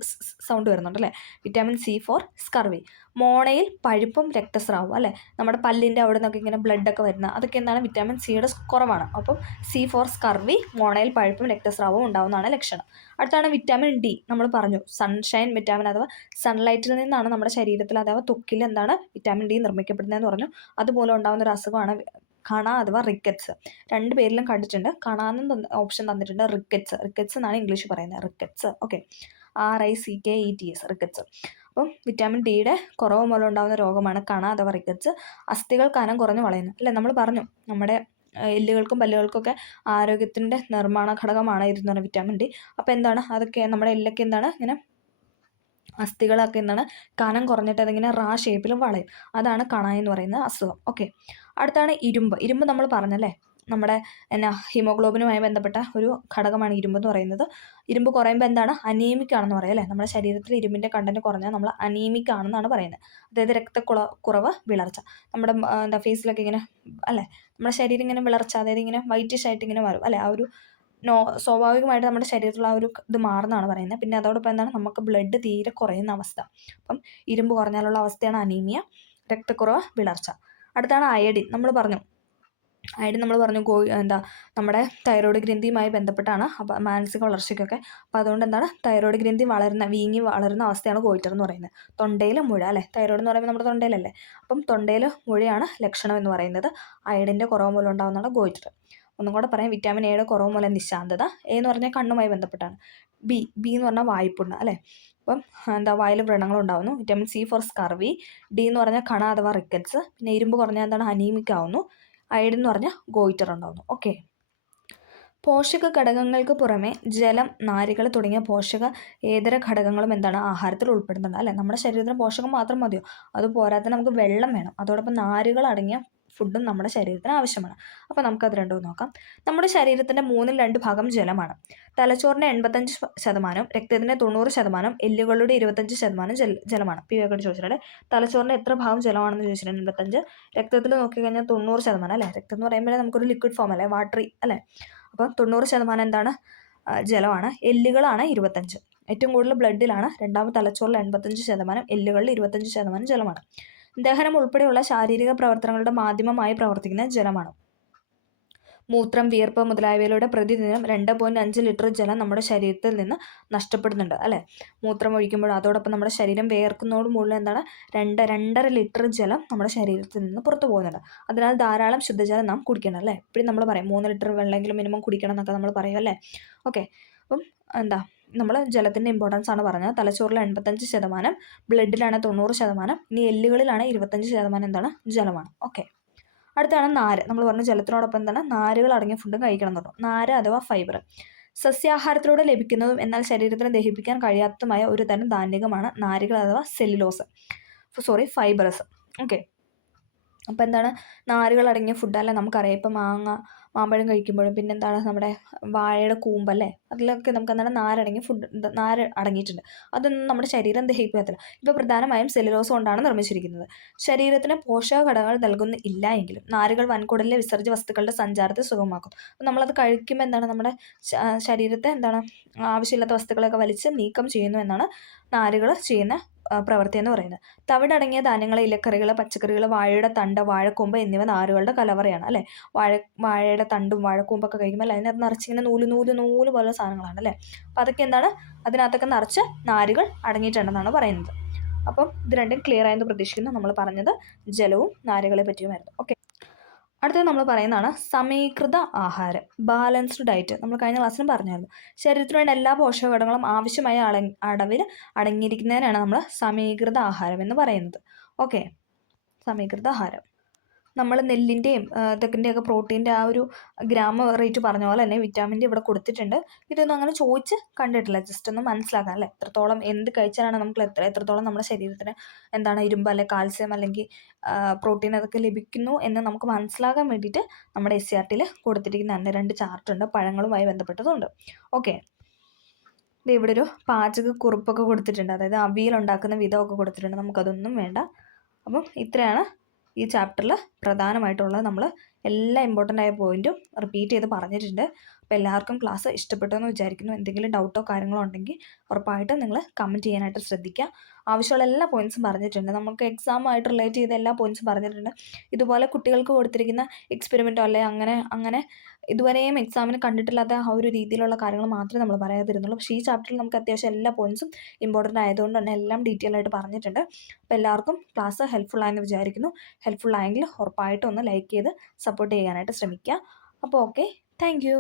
സൗണ്ട് വരുന്നുണ്ട് അല്ലേ, വിറ്റാമിൻ സി ഫോർ സ്കർവി. മോണയിൽ പഴുപ്പും രക്തസ്രാവവും അല്ലേ, നമ്മുടെ പല്ലിൻ്റെ അവിടെ നിന്നൊക്കെ ഇങ്ങനെ ബ്ലഡൊക്കെ വരുന്ന അതൊക്കെ എന്താണ് വിറ്റാമിൻ സിയുടെ കുറവാണ്. അപ്പം സി ഫോർ സ്കർവി, മോണയിൽ പഴുപ്പും രക്തസ്രാവവും ഉണ്ടാവുന്നതാണ് ലക്ഷണം. അടുത്താണ് വിറ്റാമിൻ ഡി. നമ്മൾ പറഞ്ഞു സൺഷൈൻ വിറ്റാമിൻ അഥവാ സൺലൈറ്റിൽ നിന്നാണ് നമ്മുടെ ശരീരത്തിൽ അഥവാ ത്വക്കിൽ എന്താണ് വിറ്റാമിൻ ഡി നിർമ്മിക്കപ്പെടുന്നതെന്ന് പറഞ്ഞു. അതുപോലെ ഉണ്ടാകുന്ന ഒരു അസുഖമാണ് കണ അഥവാ റിക്കറ്റ്സ്. രണ്ട് പേരിലും കണ്ടിട്ടുണ്ട്. കണാന്നും ഓപ്ഷൻ തന്നിട്ടുണ്ട്, റിക്കറ്റ്സ് എന്നാണ് ഇംഗ്ലീഷ് പറയുന്നത്, റിക്കറ്റ്സ്. Okay, RICKETS, rickets. അപ്പം വിറ്റാമിൻ ഡിയുടെ കുറവ് മൂലം ഉണ്ടാകുന്ന രോഗമാണ് കണ അഥവാ റിക്കറ്റ്സ്. അസ്ഥികൾ കനം കുറഞ്ഞു വളയുന്നു അല്ലേ, നമ്മൾ പറഞ്ഞു നമ്മുടെ എല്ലുകൾക്കും പല്ലുകൾക്കൊക്കെ ആരോഗ്യത്തിൻ്റെ നിർമ്മാണ ഘടകമാണ് ഇരുന്ന് പറഞ്ഞ വിറ്റാമിൻ ഡി. അപ്പോൾ എന്താണ് അതൊക്കെ നമ്മുടെ എല്ലൊക്കെ എന്താണ് ഇങ്ങനെ അസ്ഥികളൊക്കെ എന്താണ് കനം കുറഞ്ഞിട്ട് അതിങ്ങനെ ഷേപ്പിൽ വളയും. അതാണ് കണ എന്ന് പറയുന്ന അസുഖം. ഓക്കെ, അടുത്താണ് ഇരുമ്പ് നമ്മൾ പറഞ്ഞല്ലേ, നമ്മുടെ ഹീമോഗ്ലോബിനുമായി ബന്ധപ്പെട്ട ഒരു ഘടകമാണ് ഇരുമ്പ് എന്ന് പറയുന്നത്. ഇരുമ്പ് കുറയുമ്പോൾ എന്താണ് അനീമിക് ആണെന്ന് പറയാം അല്ലേ, നമ്മുടെ ശരീരത്തിൽ ഇരുമ്പിൻ്റെ കണ്ടന്റ് കുറഞ്ഞാൽ നമ്മൾ അനീമിക് ആണെന്നാണ് പറയുന്നത്. അതായത് രക്തക്കുറവ്, വിളർച്ച, നമ്മുടെ ഫേസിലൊക്കെ ഇങ്ങനെ അല്ലേ, നമ്മുടെ ശരീരം ഇങ്ങനെ വിളർച്ച, അതായത് ഇങ്ങനെ വൈറ്റിഷ് ആയിട്ട് ഇങ്ങനെ വരും അല്ലേ, ആ ഒരു സ്വാഭാവികമായിട്ട് നമ്മുടെ ശരീരത്തിലുള്ള ആ ഒരു ഇത് മാറുന്നതാണ് പറയുന്നത്. പിന്നെ അതോടൊപ്പം എന്താണ് നമുക്ക് ബ്ലഡ് തീരെ കുറയുന്ന അവസ്ഥ. അപ്പം ഇരുമ്പ് കുറഞ്ഞാലുള്ള അവസ്ഥയാണ് അനീമിയ, രക്തക്കുറവ്, വിളർച്ച. അടുത്താണ് അയഡിൻ. നമ്മൾ പറഞ്ഞു നമ്മുടെ തൈറോയ്ഡ് ഗ്രന്ഥിയുമായി ബന്ധപ്പെട്ടാണ് മാനസിക വളർച്ചയ്ക്കൊക്കെ. അപ്പോൾ അതുകൊണ്ട് എന്താണ് തൈറോയ്ഡ് ഗ്രന്ഥി വീങ്ങി വളരുന്ന അവസ്ഥയാണ് ഗോയിറ്റർ എന്ന് പറയുന്നത്. തൊണ്ടയിൽ മുഴ അല്ലേ, തൈറോയ്ഡ് എന്ന് പറയുമ്പോൾ നമ്മുടെ തൊണ്ടയിലല്ലേ, അപ്പം തൊണ്ടയിൽ മുഴയാണ് ലക്ഷണം എന്ന് പറയുന്നത്. അയഡിൻ്റെ കുറവ് മൂലം ഉണ്ടാകുന്നതാണ് ഗോയിറ്റർ. ഒന്നും കൂടെ പറയാം, വിറ്റാമിൻ എയുടെ കുറവ് മൂലം നിശാന്തത, എ എന്ന് പറഞ്ഞാൽ കണ്ണുമായി ബന്ധപ്പെട്ടാണ്, ബി എന്ന് പറഞ്ഞാൽ വായ്പുണ്ണ് അല്ലേ, അപ്പം വായിൽ വ്രണങ്ങൾ ഉണ്ടാകുന്നു. Vitamin C for scurvy, D എന്ന് പറഞ്ഞാൽ കണ അഥവാ റിക്കറ്റ്സ്, പിന്നെ ഇരുമ്പ് കുറഞ്ഞാൽ എന്താണ് അനീമിക് ആവുന്നു, അയഡിൻ എന്ന് പറഞ്ഞാൽ ഗോയിറ്റർ ഉണ്ടാകുന്നു. ഓക്കെ, പോഷക ഘടകങ്ങൾക്ക് പുറമെ ജലം, നാരുകൾ തുടങ്ങിയ ഏതര ഘടകങ്ങളും എന്താണ് ആഹാരത്തിൽ ഉൾപ്പെടുന്നുണ്ട് അല്ലേ. നമ്മുടെ ശരീരത്തിന് പോഷകം മാത്രം മതിയോ, അത് പോരാതെ നമുക്ക് വെള്ളം വേണം, അതോടൊപ്പം നാരുകൾ അടങ്ങിയ ഫുഡും നമ്മുടെ ശരീരത്തിന് ആവശ്യമാണ്. അപ്പോൾ നമുക്കത് രണ്ടും നോക്കാം. നമ്മുടെ ശരീരത്തിൻ്റെ 2/3 ഭാഗം ജലമാണ്. തലച്ചോറിൻ്റെ 85%, രക്തത്തിൻ്റെ 90%, എല്ലുകളുടെ 25% ജലമാണ്. പിന്നൊക്കെ ചോദിച്ചിട്ടുണ്ട് തലച്ചോറിൻ്റെ എത്ര ഭാഗം ജലമാണെന്ന് ചോദിച്ചിട്ടുണ്ട്. 85, രക്തത്തിൽ നോക്കിക്കഴിഞ്ഞാൽ 90% അല്ലേ. രക്തം എന്ന് പറയുമ്പോൾ നമുക്കൊരു ലിക്വിഡ് ഫോം അല്ലേ, വാട്ടറി അല്ലേ. അപ്പം 90% എന്താണ് ജലമാണ്. എല്ലുകളാണ് 25, ഏറ്റവും കൂടുതൽ ബ്ലഡിലാണ്. രണ്ടാമത് തലച്ചോറിൽ 85%, എല്ലുകളിൽ 25% ജലമാണ്. ദഹനം ഉൾപ്പെടെയുള്ള ശാരീരിക പ്രവർത്തനങ്ങളുടെ മാധ്യമമായി പ്രവർത്തിക്കുന്ന ജലമാണ്. മൂത്രം, വിയർപ്പ് മുതലായവയിലൂടെ പ്രതിദിനം 2.5 ലിറ്റർ ജലം നമ്മുടെ ശരീരത്തിൽ നിന്ന് നഷ്ടപ്പെടുന്നുണ്ട് അല്ലേ. മൂത്രം ഒഴിക്കുമ്പോൾ അതോടൊപ്പം നമ്മുടെ ശരീരം വേർക്കുന്നതോട് മുകളിൽ എന്താണ് 2-2.5 ലിറ്റർ ജലം നമ്മുടെ ശരീരത്തിൽ നിന്ന് പുറത്തു പോകുന്നുണ്ട്. അതിനാൽ ധാരാളം ശുദ്ധജലം നാം കുടിക്കണം അല്ലേ. എപ്പോഴും നമ്മൾ പറയും 3 ലിറ്റർ വെള്ളമെങ്കിലും മിനിമം കുടിക്കണം എന്നൊക്കെ നമ്മൾ പറയും അല്ലേ. ഓക്കെ, അപ്പം നമ്മൾ ജലത്തിൻ്റെ ഇമ്പോർട്ടൻസ് ആണ് പറഞ്ഞത്. തലച്ചോറിൽ 85%, ബ്ലഡിലാണ് 90%, ഇനി എല്ലുകളിലാണ് 25% എന്താണ് ജലമാണ്. ഓക്കെ, അടുത്താണ് നാര്. നമ്മൾ പറഞ്ഞ ജലത്തിനോടൊപ്പം എന്താണ് നാരുകൾ അടങ്ങിയ ഫുഡും കഴിക്കണം എന്ന് പറഞ്ഞു. നാര് അഥവാ ഫൈബർ സസ്യാഹാരത്തിലൂടെ ലഭിക്കുന്നതും എന്നാൽ ശരീരത്തിന് ദഹിപ്പിക്കാൻ കഴിയാത്തതുമായ ഒരു തരം ധാന്യമാണ് നാരുകൾ അഥവാ ഫൈബറസ്. ഓക്കെ, അപ്പോൾ എന്താണ് നാരുകൾ അടങ്ങിയ ഫുഡല്ല നമുക്കറിയാം. ഇപ്പം മാമ്പഴം കഴിക്കുമ്പോഴും പിന്നെ എന്താണ് നമ്മുടെ വാഴയുടെ കൂമ്പല്ലേ, അതിലൊക്കെ നമുക്ക് എന്താണ് നാര് അടങ്ങിയിട്ടുണ്ട്. അതൊന്നും നമ്മുടെ ശരീരം ദഹിപ്പിക്കത്തില്ല. ഇപ്പോൾ പ്രധാനമായും സെല്ലുലോസ് കൊണ്ടാണ് നിർമ്മിച്ചിരിക്കുന്നത്. ശരീരത്തിന് പോഷക ഘടകങ്ങൾ നൽകുന്നില്ല എങ്കിലും നാരുകൾ വൻകുടലിലെ വിസർജ്യ വസ്തുക്കളുടെ സഞ്ചാരത്തെ സുഗമമാക്കും. അപ്പോൾ നമ്മളത് കഴിക്കുമ്പോൾ എന്താണ് നമ്മുടെ ശരീരത്തെ ആവശ്യമില്ലാത്ത വസ്തുക്കളൊക്കെ വലിച്ച് നീക്കം ചെയ്യുന്നു എന്നാണ് നാരുകൾ ചെയ്യുന്ന പ്രവൃത്തി എന്ന് പറയുന്നത്. തവിടടങ്ങിയ ധാന്യങ്ങൾ, ഇലക്കറികൾ, പച്ചക്കറികൾ, വാഴയുടെ തണ്ട്, വാഴക്കൂമ്പ് എന്നിവ നാരുകളുടെ കലവറയാണ് അല്ലേ. വാഴയുടെ തണ്ടും വാഴക്കൂമ്പൊക്കെ കഴിക്കുമ്പോൾ അല്ലേ അതിനകത്ത് നിറച്ചിങ്ങനെ നൂല് പോലെ സാധനങ്ങളാണ് അല്ലേ. അപ്പോൾ അതൊക്കെ എന്താണ് അതിനകത്തൊക്കെ നിറച്ച് നാരുകൾ അടങ്ങിയിട്ടുണ്ടെന്നാണ് പറയുന്നത്. അപ്പം ഇത് രണ്ടും ക്ലിയർ ആയെന്ന് പ്രതീക്ഷിക്കുന്നു. നമ്മൾ പറഞ്ഞത് ജലവും നാരുകളെ പറ്റിയുമായിരുന്നു. ഓക്കെ, അടുത്തത് നമ്മൾ പറയുന്നതാണ് സമീകൃത ആഹാരം, ബാലൻസ്ഡ് ഡയറ്റ്. നമ്മൾ കഴിഞ്ഞ ക്ലാസ്സിലും പറഞ്ഞായിരുന്നു. ശരീരത്തിന് വേണ്ട എല്ലാ പോഷകഘടകങ്ങളും ആവശ്യമായ അളവിൽ അടങ്ങിയിരിക്കുന്നതിനാണ് നമ്മൾ സമീകൃത ആഹാരം എന്ന് പറയുന്നത്. ഓക്കെ, സമീകൃത ആഹാരം. നമ്മൾ നെല്ലിൻ്റെയും ഇതൊക്കെ പ്രോട്ടീൻ്റെ ആ ഒരു ഗ്രാം റേറ്റ് പറഞ്ഞ പോലെ തന്നെ വിറ്റാമിൻ്റെ ഇവിടെ കൊടുത്തിട്ടുണ്ട്. ഇതൊന്നും അങ്ങനെ ചോദിച്ച് കണ്ടിട്ടില്ല, ജസ്റ്റ് ഒന്ന് മനസ്സിലാക്കാൻ അല്ലേ, എത്രത്തോളം എന്ത് കഴിച്ചാലാണ് നമുക്ക് എത്രത്തോളം നമ്മുടെ ശരീരത്തിന് എന്താണ് ഇരുമ്പ് അല്ലെങ്കിൽ കാൽസ്യം അല്ലെങ്കിൽ പ്രോട്ടീൻ അതൊക്കെ ലഭിക്കുന്നു എന്ന് നമുക്ക് മനസ്സിലാക്കാൻ വേണ്ടിയിട്ട് നമ്മുടെ SCERT-ൽ കൊടുത്തിരിക്കുന്ന 2 ചാർട്ടുണ്ട്, പഴങ്ങളുമായി ബന്ധപ്പെട്ടതുണ്ട്. ഓക്കെ, ഇവിടെ ഒരു പാചകക്കുറിപ്പൊക്കെ കൊടുത്തിട്ടുണ്ട്, അതായത് അവിയൽ ഉണ്ടാക്കുന്ന വിധമൊക്കെ കൊടുത്തിട്ടുണ്ട്. നമുക്കതൊന്നും വേണ്ട. അപ്പം ഇത്രയാണ് ഈ ചാപ്റ്ററിൽ പ്രധാനമായിട്ടുള്ളത്. നമ്മൾ എല്ലാ ഇമ്പോർട്ടൻ്റ് ആയ പോയിൻറ്റും റിപ്പീറ്റ് ചെയ്ത് പറഞ്ഞിട്ടുണ്ട്. അപ്പോൾ എല്ലാവർക്കും ക്ലാസ് ഇഷ്ടപ്പെട്ടു എന്ന് വിചാരിക്കുന്നു. എന്തെങ്കിലും ഡൗട്ടോ കാര്യങ്ങളോ ഉണ്ടെങ്കിൽ ഉറപ്പായിട്ടും നിങ്ങൾ കമൻറ്റ് ചെയ്യാനായിട്ട് ശ്രദ്ധിക്കുക. ആവശ്യമുള്ള എല്ലാ പോയിൻറ്റ്സും പറഞ്ഞിട്ടുണ്ട്. നമുക്ക് എക്സാമായിട്ട് റിലേറ്റ് ചെയ്ത എല്ലാ പോയിൻറ്റ്സും പറഞ്ഞിട്ടുണ്ട്. ഇതുപോലെ കുട്ടികൾക്ക് കൊടുത്തിരിക്കുന്ന എക്സ്പെരിമെൻറ്റോ അല്ലെങ്കിൽ അങ്ങനെ ഇതുവരെയും എക്സാമിന് കണ്ടിട്ടില്ലാത്ത ആ ഒരു രീതിയിലുള്ള കാര്യങ്ങൾ മാത്രമേ നമ്മൾ പറയാതിരുന്നുള്ളൂ. പക്ഷേ ഈ ചാപ്റ്ററിൽ നമുക്ക് അത്യാവശ്യം എല്ലാ പോയിൻറ്റ്സും ഇമ്പോർട്ടൻ്റ് ആയതുകൊണ്ട് തന്നെ എല്ലാം ഡീറ്റെയിൽ ആയിട്ട് പറഞ്ഞിട്ടുണ്ട്. അപ്പോൾ എല്ലാവർക്കും ക്ലാസ് ഹെൽപ്ഫുൾ ആയെന്ന് വിചാരിക്കുന്നു. ഹെൽപ്ഫുൾ ആയെങ്കിൽ ഉറപ്പായിട്ടും ഒന്ന് ലൈക്ക് ചെയ്ത് സപ്പോർട്ട് ചെയ്യാനായിട്ട് ശ്രമിക്കുക. അപ്പോൾ ഓക്കെ, താങ്ക് യു.